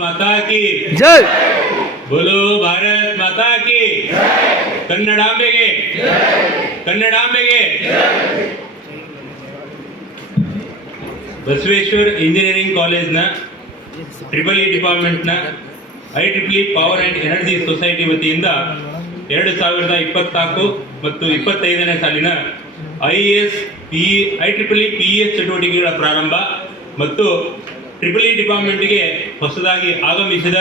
माता की जय बोलो भारत माता की ಕನ್ನಡಾಂಬೆಗೆ ಕನ್ನಡಾಂಬೆಗೆ ಬಸವೇಶ್ವರ ಇಂಜಿನಿಯರಿಂಗ್ ಕಾಲೇಜ್ನ ಟ್ರಿಪಲ್ ಇ ಡಿಪಾರ್ಟ್ಮೆಂಟ್ನ IEEE power and energy society ವತಿಯಿಂದ 2024 ಮತ್ತು 25ನೇ ಸಾಲಿನ IAS IEEE PES ಚಟುವಟಿಕೆಗಳ ಪ್ರಾರಂಭ ಮತ್ತು ಟ್ರಿಪಲ್ ಇ ಡಿಪಾರ್ಟ್ಮೆಂಟ್ಗೆ ಹೊಸದಾಗಿ ಆಗಮಿಸಿದ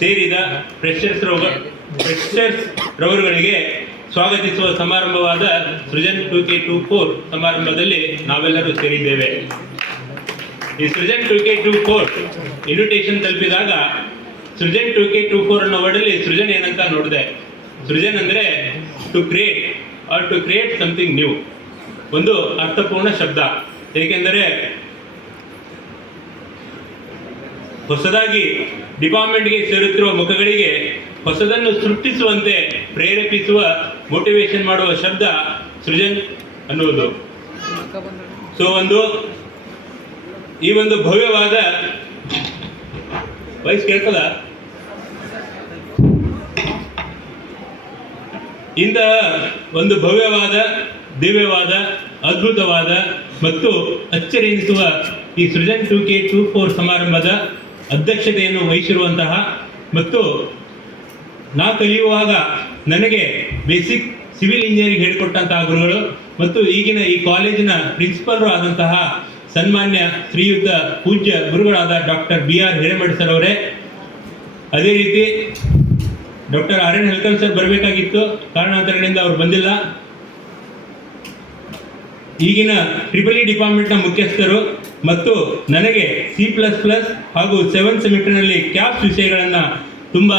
ಸೇರಿದ ಫ್ರೆಷರ್ಸ್ ರವರುಗಳಿಗೆ ಸ್ವಾಗತಿಸುವ ಸಮಾರಂಭವಾದ ಸೃಜನ್ 2K24 ಸಮಾರಂಭದಲ್ಲಿ ನಾವೆಲ್ಲರೂ ಸೇರಿದ್ದೇವೆ. ಈ ಸೃಜನ್ 2K24 ಇನ್ವಿಟೇಷನ್ ತಲುಪಿದಾಗ ಸೃಜನ್ 2K24 ಅನ್ನೋ ವರ್ಡಲ್ಲಿ ಸೃಜನ್ ಏನಂತ ನೋಡಿದೆ. ಸೃಜನ್ ಅಂದರೆ ಟು ಕ್ರಿಯೇಟ್ ಸಮಥಿಂಗ್ ನ್ಯೂ, ಒಂದು ಅರ್ಥಪೂರ್ಣ ಶಬ್ದ. ಏಕೆಂದರೆ ಹೊಸದಾಗಿ ಡಿಪಾರ್ಟ್ಮೆಂಟ್ಗೆ ಸೇರುತ್ತಿರುವ ಮುಖಗಳಿಗೆ ಹೊಸದನ್ನು ಸೃಷ್ಟಿಸುವಂತೆ ಪ್ರೇರೇಪಿಸುವ ಮೋಟಿವೇಶನ್ ಮಾಡುವ ಶಬ್ದ ಸೃಜನ್ ಅನ್ನುವುದು. ಸೊ ಈ ಒಂದು ಭವ್ಯವಾದ ವಯಸ್ಸು ಕೇಳ್ತದ ಇಂತಹ ಒಂದು ಭವ್ಯವಾದ, ದಿವ್ಯವಾದ, ಅದ್ಭುತವಾದ ಮತ್ತು ಅಚ್ಚರಿಯಿಸುವ ಈ ಸೃಜನ್ 2K24 ಸಮಾರಂಭದ ಅಧ್ಯಕ್ಷತೆಯನ್ನು ವಹಿಸಿರುವಂತಹ ಮತ್ತು ನಾ ಕಲಿಯುವಾಗ ನನಗೆ ಬೇಸಿಕ್ ಸಿವಿಲ್ ಇಂಜಿನಿಯರಿಂಗ್ ಹೇಳಿಕೊಟ್ಟಂತಹ ಗುರುಗಳು ಮತ್ತು ಈಗಿನ ಈ ಕಾಲೇಜಿನ ಪ್ರಿನ್ಸಿಪಲ್ರು ಆದಂತಹ ಸನ್ಮಾನ್ಯ ಶ್ರೀಯುತ ಪೂಜ್ಯ ಗುರುಗಳಾದ ಡಾಕ್ಟರ್ BR ಹಿರೇಮಠ ಸರ್ ಅವರೇ, ಅದೇ ರೀತಿ ಡಾಕ್ಟರ್ RN ಹಲ್ಕಲ್ ಸರ್ ಬರಬೇಕಾಗಿತ್ತು, ಕಾರಣಾಂತರಗಳಿಂದ ಅವರು ಬಂದಿಲ್ಲ. ಈಗಿನ ಟ್ರಿಪಲ್ ಇ ಡಿಪಾರ್ಟ್ಮೆಂಟ್ನ ಮುಖ್ಯಸ್ಥರು ಮತ್ತು ನನಗೆ C++ ಹಾಗೂ 7th ಸೆಮಿಸ್ಟರ್ನಲ್ಲಿ ಕ್ಯಾಪ್ಸ್ ವಿಷಯಗಳನ್ನು ತುಂಬ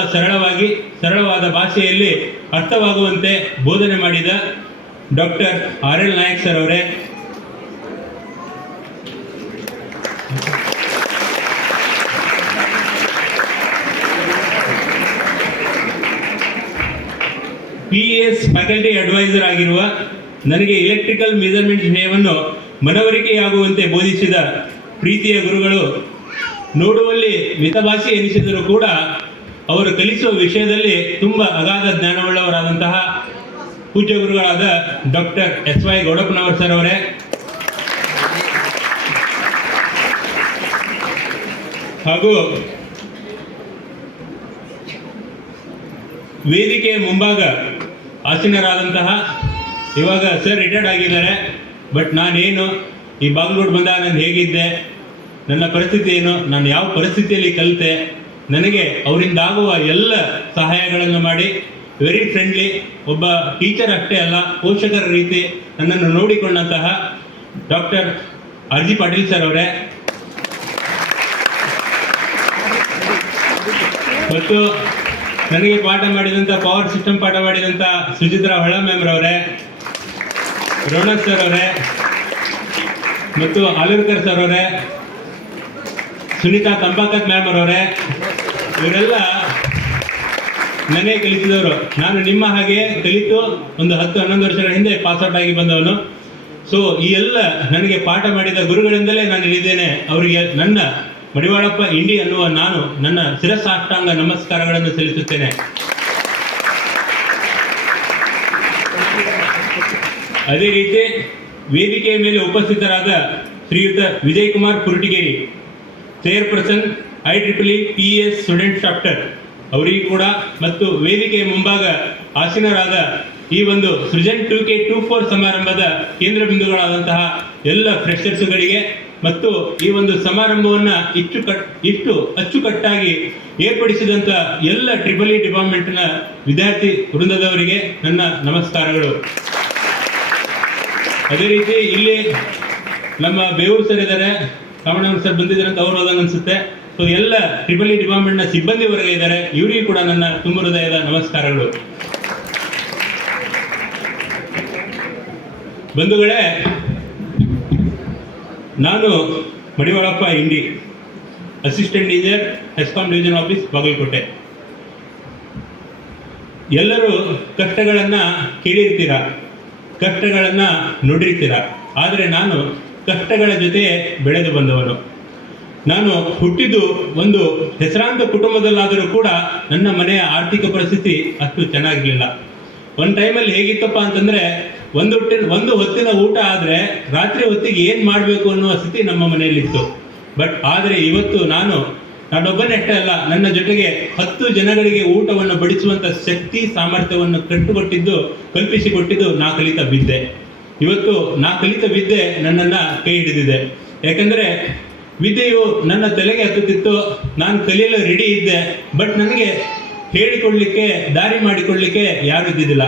ಸರಳವಾದ ಭಾಷೆಯಲ್ಲಿ ಅರ್ಥವಾಗುವಂತೆ ಬೋಧನೆ ಮಾಡಿದ ಡಾಕ್ಟರ್ RL ನಾಯಕ್ ಸರ್ ಅವರೇ, PES ಫ್ಯಾಕಲ್ಟಿ ಅಡ್ವೈಸರ್ ಆಗಿರುವ ನನಗೆ ಎಲೆಕ್ಟ್ರಿಕಲ್ ಮೆಜರ್ಮೆಂಟ್ ವಿಷಯವನ್ನು ಮನವರಿಕೆಯಾಗುವಂತೆ ಬೋಧಿಸಿದ ಪ್ರೀತಿಯ ಗುರುಗಳು, ನೋಡುವಲ್ಲಿ ಮಿತಭಾಷೆ ಎನಿಸಿದರೂ ಕೂಡ ಅವರು ಕಲಿಸುವ ವಿಷಯದಲ್ಲಿ ತುಂಬ ಅಗಾಧ ಜ್ಞಾನವುಳ್ಳವರಾದಂತಹ ಪೂಜ್ಯ ಗುರುಗಳಾದ ಡಾಕ್ಟರ್ SY ಗೌಡಪ್ಪನವರ್ ಸರ್ ಅವರೇ, ಹಾಗೂ ವೇದಿಕೆಯ ಮುಂಭಾಗ ಆಸೀನರಾದಂತಹ, ಇವಾಗ ಸರ್ ರಿಟೈರ್ಡ್ ಆಗಿದ್ದಾರೆ, ಬಟ್ ನಾನೇನು ಈ ಬಾಗ್ಲೂರು ಬಂದಾಗ ನಾನು ಹೇಗಿದ್ದೆ, ನನ್ನ ಪರಿಸ್ಥಿತಿ ಏನು, ನಾನು ಯಾವ ಪರಿಸ್ಥಿತಿಯಲ್ಲಿ ಕಲಿತೆ, ನನಗೆ ಅವರಿಂದ ಆಗುವ ಎಲ್ಲ ಸಹಾಯಗಳನ್ನು ಮಾಡಿ ವೆರಿ ಫ್ರೆಂಡ್ಲಿ, ಒಬ್ಬ ಟೀಚರ್ ಅಷ್ಟೇ ಅಲ್ಲ ಪೋಷಕರ ರೀತಿ ನನ್ನನ್ನು ನೋಡಿಕೊಂಡಂತಹ ಡಾಕ್ಟರ್ RG ಪಾಟೀಲ್ ಸರ್ ಅವರೇ, ಮತ್ತು ನನಗೆ ಪಾಠ ಮಾಡಿದಂಥ ಪವರ್ ಸಿಸ್ಟಮ್ ಪಾಠ ಮಾಡಿದಂಥ ಸುಚಿತ್ರಾ ಹೊಳ ಮ್ಯಾಮ್ ಅವರೇ, ರೋಣಕ್ ಸರ್ ಅವರೇ ಮತ್ತು ಆಲೂರ್ಕರ್ ಸರ್ ಅವರೇ, ಸುನೀತಾ ತಂಬಾಕತ್ ಮ್ಯಾಮ್ ಅವರೇ, ಇವರೆಲ್ಲ ನನಗೆ ಕಲಿಸಿದವರು. ನಾನು ನಿಮ್ಮ ಹಾಗೆ ಕಲಿತು ಒಂದು 10-11 ವರ್ಷಗಳ ಹಿಂದೆ ಪಾಸ್ಔಟ್ ಆಗಿ ಬಂದವನು. ಸೊ ಈ ಎಲ್ಲ ನನಗೆ ಪಾಠ ಮಾಡಿದ ಗುರುಗಳಿಂದಲೇ ನಾನು ಇಲ್ಲಿದ್ದೇನೆ. ಅವರಿಗೆ ನನ್ನ ಮಡಿವಾಳಪ್ಪ ಇಂಡಿ ಅನ್ನುವ ನಾನು ನನ್ನ ಶಿರಸಾಷ್ಟಾಂಗ ನಮಸ್ಕಾರಗಳನ್ನು ಸಲ್ಲಿಸುತ್ತೇನೆ. ಅದೇ ರೀತಿ ವೇದಿಕೆಯ ಮೇಲೆ ಉಪಸ್ಥಿತರಾದ Shriyuta Vijay Kumar Purutigeri, chairperson IEEE PES student chapter, ಅವರಿಗೂ ಕೂಡ, ಮತ್ತು ವೇದಿಕೆಯ ಮುಂಭಾಗ ಆಸೀನರಾದ ಈ ಒಂದು ಸೃಜನ್ 2K24 ಸಮಾರಂಭದ ಕೇಂದ್ರ ಬಿಂದುಗಳಾದಂತಹ ಎಲ್ಲ ಫ್ರೆಷರ್ಸ್ಗಳಿಗೆ ಮತ್ತು ಈ ಒಂದು ಸಮಾರಂಭವನ್ನು ಇಷ್ಟು ಅಚ್ಚುಕಟ್ಟಾಗಿ ಏರ್ಪಡಿಸಿದಂಥ ಎಲ್ಲ ಟ್ರಿಪಲ್ ಇ ಡಿಪಾರ್ಟ್ಮೆಂಟ್ನ ವಿದ್ಯಾರ್ಥಿ ವೃಂದದವರಿಗೆ ನನ್ನ ನಮಸ್ಕಾರಗಳು. ಅದೇ ರೀತಿ ಇಲ್ಲಿ ನಮ್ಮ ಬೇವೂರು ಸರ್ ಇದ್ದಾರೆ, ಕಾಮಣ್ಣವ್ರ ಸರ್ ಬಂದಿದ್ದಾರೆ ಅಂತ ಅವ್ರು ಹೋದಂಗೆ ಅನಿಸುತ್ತೆ. ಸೊ ಎಲ್ಲ ಟ್ರಿಪಲ್ ಇ ಡಿಪಾರ್ಟ್ಮೆಂಟ್ನ ಸಿಬ್ಬಂದಿವರೆಗೆ ಇದ್ದಾರೆ, ಇವರಿಗೂ ಕೂಡ ನನ್ನ ತುಂಬ ಹೃದಯದ ನಮಸ್ಕಾರಗಳು. ಬಂಧುಗಳೇ, ನಾನು Madivalappa Indi, assistant engineer, HESCOM division office, Bagalkote. ಎಲ್ಲರೂ ಕಷ್ಟಗಳನ್ನು ಕೇಳಿರ್ತೀರ, ಕಷ್ಟಗಳನ್ನು ನೋಡಿರ್ತೀರ, ಆದರೆ ನಾನು ಕಷ್ಟಗಳ ಜೊತೆ ಬೆಳೆದು ಬಂದವನು. ನಾನು ಹುಟ್ಟಿದ್ದು ಒಂದು ಹೆಸರಾಂತ ಕುಟುಂಬದಲ್ಲಾದರೂ ಕೂಡ ನನ್ನ ಮನೆಯ ಆರ್ಥಿಕ ಪರಿಸ್ಥಿತಿ ಅಷ್ಟು ಚೆನ್ನಾಗಿರ್ಲಿಲ್ಲ. ಒಂದು ಟೈಮಲ್ಲಿ ಹೇಗಿತ್ತಪ್ಪ ಅಂತಂದ್ರೆ ಒಂದು ಹೊತ್ತಿನ ಊಟ ಆದ್ರೆ ರಾತ್ರಿ ಹೊತ್ತಿಗೆ ಏನ್ ಮಾಡಬೇಕು ಅನ್ನುವ ಸ್ಥಿತಿ ನಮ್ಮ ಮನೆಯಲ್ಲಿತ್ತು. ಬಟ್ ಆದ್ರೆ ಇವತ್ತು ನಾನೊಬ್ಬನೇ ಅಷ್ಟೇ ಅಲ್ಲ, ನನ್ನ ಜೊತೆಗೆ 10 ಜನಗಳಿಗೆ ಊಟವನ್ನು ಬಡಿಸುವಂತ ಶಕ್ತಿ ಸಾಮರ್ಥ್ಯವನ್ನು ಕಲ್ಪಿಸಿಕೊಟ್ಟಿದ್ದು ನಾ ಕಲಿತ ವಿದ್ಯೆ. ಇವತ್ತು ನಾ ಕಲಿತ ವಿದ್ಯೆ ನನ್ನನ್ನ ಕೈ ಹಿಡಿದಿದೆ. ಯಾಕಂದ್ರೆ ವಿದ್ಯೆಯು ನನ್ನ ತಲೆಗೆ ಹತ್ತುತ್ತಿತ್ತು, ನಾನು ಕಲಿಯಲು ರೆಡಿ ಇದ್ದೆ. ಬಟ್ ನನಗೆ ಹೇಳಿಕೊಡ್ಲಿಕ್ಕೆ, ದಾರಿ ಮಾಡಿಕೊಡ್ಲಿಕ್ಕೆ ಯಾರು ಇದ್ದಿದ್ದಿಲ್ಲ.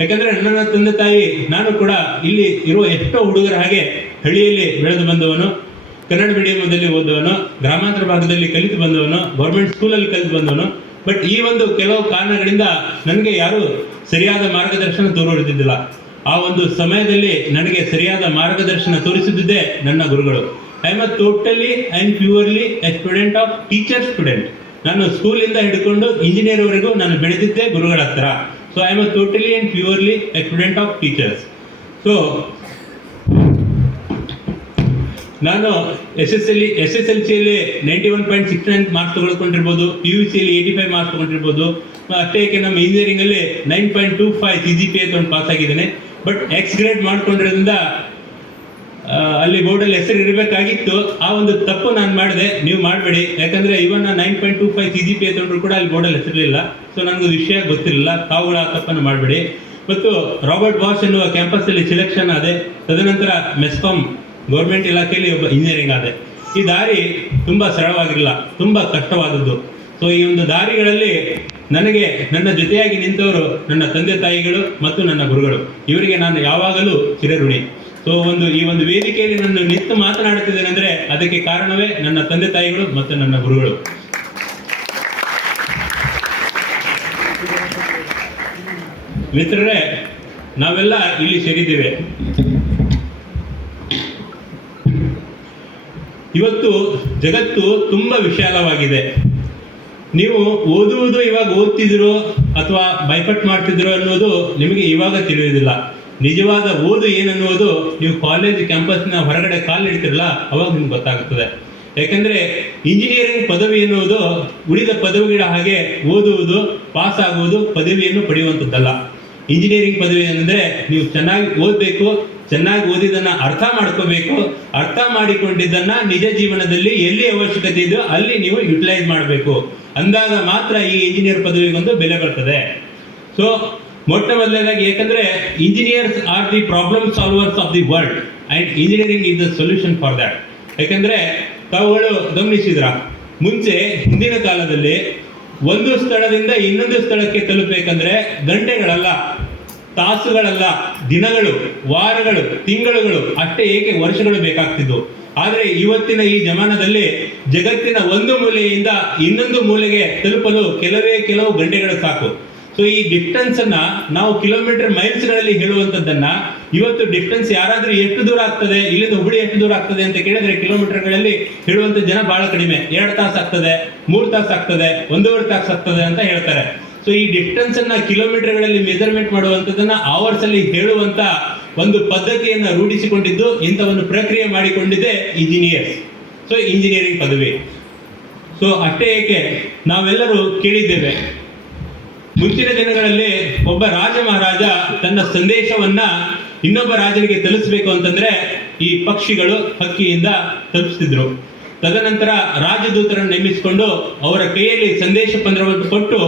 ಯಾಕಂದ್ರೆ ನನ್ನ ತಂದೆ ತಾಯಿ, ನಾನು ಕೂಡ ಇಲ್ಲಿ ಇರುವ ಎಷ್ಟೋ ಹುಡುಗರ ಹಾಗೆ ಹಳ್ಳಿಯಲ್ಲಿ ಬೆಳೆದು ಬಂದವನು, ಕನ್ನಡ ಮೀಡಿಯಂದಲ್ಲಿ ಓದುವನು, ಗ್ರಾಮಾಂತರ ಭಾಗದಲ್ಲಿ ಕಲಿತು ಬಂದವನು, ಗೌರ್ಮೆಂಟ್ ಸ್ಕೂಲಲ್ಲಿ ಕಲಿತು ಬಂದವನು. ಬಟ್ ಈ ಒಂದು ಕೆಲವು ಕಾರಣಗಳಿಂದ ನನಗೆ ಯಾರು ಸರಿಯಾದ ಮಾರ್ಗದರ್ಶನ ತೋರಿಸುತ್ತಿದ್ದಿಲ್ಲ. ಆ ಒಂದು ಸಮಯದಲ್ಲಿ ನನಗೆ ಸರಿಯಾದ ಮಾರ್ಗದರ್ಶನ ತೋರಿಸುತ್ತಿದ್ದೇ ನನ್ನ ಗುರುಗಳು. I am totally and purely A student of student. ನಾನು ಸ್ಕೂಲಿಂದ ಹಿಡ್ಕೊಂಡು ಇಂಜಿನಿಯರ್ ವರೆಗೂ ನಾನು ಬೆಳೆದಿದ್ದೆ ಗುರುಗಳ ಹತ್ರ. So I am totally and purely A student of teachers. So ನಾನು SSLCಯಲ್ಲಿ 91.69 ಮಾರ್ಕ್ಸ್ ತಗೊಳ್ಕೊಂಡಿರ್ಬೋದು, PUCಯಲ್ಲಿ 85 ಮಾರ್ಕ್ಸ್ ತಗೊಂಡಿರ್ಬೋದು. ಅಷ್ಟೇ ನಮ್ಮ ಇಂಜಿನಿಯರಿಂಗಲ್ಲಿ 9.25 CGPA ತಗೊಂಡು ಪಾಸ್ ಆಗಿದ್ದೇನೆ. ಬಟ್ ಎಕ್ಸ್ ಗ್ರೇಡ್ ಮಾಡ್ಕೊಂಡಿರೋದ್ರಿಂದ ಅಲ್ಲಿ ಬೋರ್ಡಲ್ಲಿ ಹೆಸರು ಇರಬೇಕಾಗಿತ್ತು. ಆ ಒಂದು ತಪ್ಪು ನಾನು ಮಾಡಿದೆ, ನೀವು ಮಾಡಬೇಡಿ. ಯಾಕಂದ್ರೆ ಇವನ್ 9.25 CGPA ತಗೊಂಡ್ರು ಕೂಡ ಅಲ್ಲಿ ಬೋರ್ಡಲ್ಲಿ ಹೆಸರಿರಲಿಲ್ಲ. ಸೊ ನನಗೊಂದು ವಿಷಯ ಗೊತ್ತಿರಲಿಲ್ಲ, ತಾವುಗಳ ಆ ತಪ್ಪನ್ನು ಮಾಡಬೇಡಿ. ಮತ್ತು ರಾಬರ್ಟ್ ಬಾಷ್ ಎನ್ನುವ ಕ್ಯಾಂಪಸ್ಸಲ್ಲಿ ಸೆಲೆಕ್ಷನ್ ಆದೆ. ತದನಂತರ ಮೆಸ್ಕಾಮ್ ಗೌರ್ಮೆಂಟ್ ಇಲಾಖೆಯಲ್ಲಿ ಒಬ್ಬ ಇಂಜಿನಿಯರಿಂಗ್ ಆದೆ. ಈ ದಾರಿ ತುಂಬಾ ಸರಳವಾಗಿರಲಿಲ್ಲ, ತುಂಬಾ ಕಷ್ಟವಾದದ್ದು. ಸೊ ಈ ಒಂದು ದಾರಿಗಳಲ್ಲಿ ನನಗೆ ನನ್ನ ಜೊತೆಯಾಗಿ ನಿಂತವರು ನನ್ನ ತಂದೆ ತಾಯಿಗಳು ಮತ್ತು ನನ್ನ ಗುರುಗಳು. ಇವರಿಗೆ ನಾನು ಯಾವಾಗಲೂ ಚಿರಋಣಿ. ಸೊ ಈ ಒಂದು ವೇದಿಕೆಯಲ್ಲಿ ನಾನು ನಿಂತು ಮಾತನಾಡುತ್ತಿದ್ದೇನೆ ಅಂದ್ರೆ ಅದಕ್ಕೆ ಕಾರಣವೇ ನನ್ನ ತಂದೆ ತಾಯಿಗಳು ಮತ್ತು ನನ್ನ ಗುರುಗಳು. ಮಿತ್ರರೇ, ನಾವೆಲ್ಲ ಇಲ್ಲಿ ಸೇರಿದ್ದೇವೆ. ಇವತ್ತು ಜಗತ್ತು ತುಂಬಾ ವಿಶಾಲವಾಗಿದೆ. ನೀವು ಓದುವುದು ಇವಾಗ ಓದ್ತಿದ್ರು ಅಥವಾ ಬೈಪಟ್ ಮಾಡ್ತಿದ್ರು ಅನ್ನೋದು ನಿಮಗೆ ಇವಾಗ ತಿಳಿಯುವುದಿಲ್ಲ. ನಿಜವಾದ ಓದು ಏನನ್ನುವುದು ನೀವು ಕಾಲೇಜ್ ಕ್ಯಾಂಪಸ್ನ ಹೊರಗಡೆ ಕಾಲಿಡ್ತಿರಲ್ಲ ಅವಾಗ ನಿಮ್ಗೆ ಗೊತ್ತಾಗುತ್ತದೆ. ಯಾಕಂದ್ರೆ ಇಂಜಿನಿಯರಿಂಗ್ ಪದವಿ ಎನ್ನುವುದು ಉಳಿದ ಪದವಿಗಳ ಹಾಗೆ ಓದುವುದು, ಪಾಸ್ ಆಗುವುದು, ಪದವಿಯನ್ನು ಪಡೆಯುವಂಥದ್ದಲ್ಲ. ಇಂಜಿನಿಯರಿಂಗ್ ಪದವಿ ಅಂದರೆ ನೀವು ಚೆನ್ನಾಗಿ ಓದಬೇಕು, ಚೆನ್ನಾಗಿ ಓದಿದ್ದನ್ನ ಅರ್ಥ ಮಾಡ್ಕೋಬೇಕು, ಅರ್ಥ ಮಾಡಿಕೊಂಡಿದ್ದನ್ನ ನಿಜ ಜೀವನದಲ್ಲಿ ಎಲ್ಲಿ ಅವಶ್ಯಕತೆ ಇದೆಯೋ ಅಲ್ಲಿ ನೀವು ಯುಟಿಲೈಸ್ ಮಾಡಬೇಕು. ಅಂದಾಗ ಮಾತ್ರ ಈ ಇಂಜಿನಿಯರ್ ಪದವಿಗೊಂದು ಬೆಲೆ ಬರ್ತದೆ. ಸೊ ಮೊಟ್ಟ ಮೊದಲನೇದಾಗಿ, ಯಾಕಂದ್ರೆ engineers R the problem solvers of the world and engineering is the solution for that. ಯಾಕಂದ್ರೆ ತಾವುಗಳು ಗಮನಿಸಿದ್ರ, ಮುಂಚೆ ಹಿಂದಿನ ಕಾಲದಲ್ಲಿ ಒಂದು ಸ್ಥಳದಿಂದ ಇನ್ನೊಂದು ಸ್ಥಳಕ್ಕೆ ತಲುಪಬೇಕಂದ್ರೆ ಗಂಟೆಗಳಲ್ಲ, ತಾಸುಗಳಲ್ಲ, ದಿನಗಳು, ವಾರಗಳು, ತಿಂಗಳುಗಳು, ಅಷ್ಟೇ ಏಕೆ ವರ್ಷಗಳು ಬೇಕಾಗ್ತಿದ್ವು. ಆದರೆ ಇವತ್ತಿನ ಈ ಜಮಾನದಲ್ಲಿ ಜಗತ್ತಿನ ಒಂದು ಮೂಲೆಯಿಂದ ಇನ್ನೊಂದು ಮೂಲೆಗೆ ತಲುಪಲು ಕೆಲವು ಗಂಟೆಗಳು ಸಾಕು. ಸೊ ಈ ಡಿಸ್ಟೆನ್ಸ್ ಅನ್ನ ನಾವು ಕಿಲೋಮೀಟರ್ ಮೈಲ್ಸ್ ಗಳಲ್ಲಿ ಹೇಳುವಂತದ್ದನ್ನ ಇವತ್ತು ಡಿಸ್ಟೆನ್ಸ್ ಯಾರಾದ್ರೂ ಎಷ್ಟು ದೂರ ಆಗ್ತದೆ, ಇಲ್ಲಿಂದ ಹುಬ್ಳಿ ಎಷ್ಟು ದೂರ ಆಗ್ತದೆ ಅಂತ ಕೇಳಿದ್ರೆ ಕಿಲೋಮೀಟರ್ ಗಳಲ್ಲಿ ಹೇಳುವಂತ ಜನ ಬಹಳ ಕಡಿಮೆ. 2 ತಾಸು ಆಗ್ತದೆ, 3 ತಾಸು ಆಗ್ತದೆ, 1.5 ತಾಸು ಆಗ್ತದೆ ಅಂತ ಹೇಳ್ತಾರೆ. ಸೊ ಈ ಡಿಸ್ಟೆನ್ಸ್ ಅನ್ನ ಕಿಲೋಮೀಟರ್ ಗಳಲ್ಲಿ ಮೆಜರ್ಮೆಂಟ್ ಮಾಡುವಂತದನ್ನ ಅವರ್ಸ್ ಅಲ್ಲಿ ಹೇಳುವಂತ ಒಂದು ಪದ್ಧತಿಯನ್ನ ರೂಢಿಸಿಕೊಂಡಿದ್ದು, ಇಂಥ ಒಂದು ಪ್ರಕ್ರಿಯೆ ಮಾಡಿಕೊಂಡಿದ್ದೆ ಇಂಜಿನಿಯರ್ಸ್. ಸೊ ಇಂಜಿನಿಯರಿಂಗ್ ಪದವಿ. ಸೊ ಅಷ್ಟೇ ಏಕೆ ನಾವೆಲ್ಲರೂ ಕೇಳಿದ್ದೇವೆ, ಮುಂಚಿನ ದಿನಗಳಲ್ಲಿ ಒಬ್ಬ ರಾಜ ಮಹಾರಾಜ ತನ್ನ ಸಂದೇಶವನ್ನ ಇನ್ನೊಬ್ಬ ರಾಜನಿಗೆ ತಲುಪಿಸಬೇಕು ಅಂತಂದ್ರೆ ಈ ಪಕ್ಷಿಗಳು ಹಕ್ಕಿಯಿಂದ ತಲುಪಿಸ್ತಿದ್ರು. ತದನಂತರ ರಾಜದೂತರನ್ನು ನೇಮಿಸಿಕೊಂಡು ಅವರ ಕೈಯಲ್ಲಿ ಸಂದೇಶ ಪತ್ರವನ್ನು ಕೊಟ್ಟು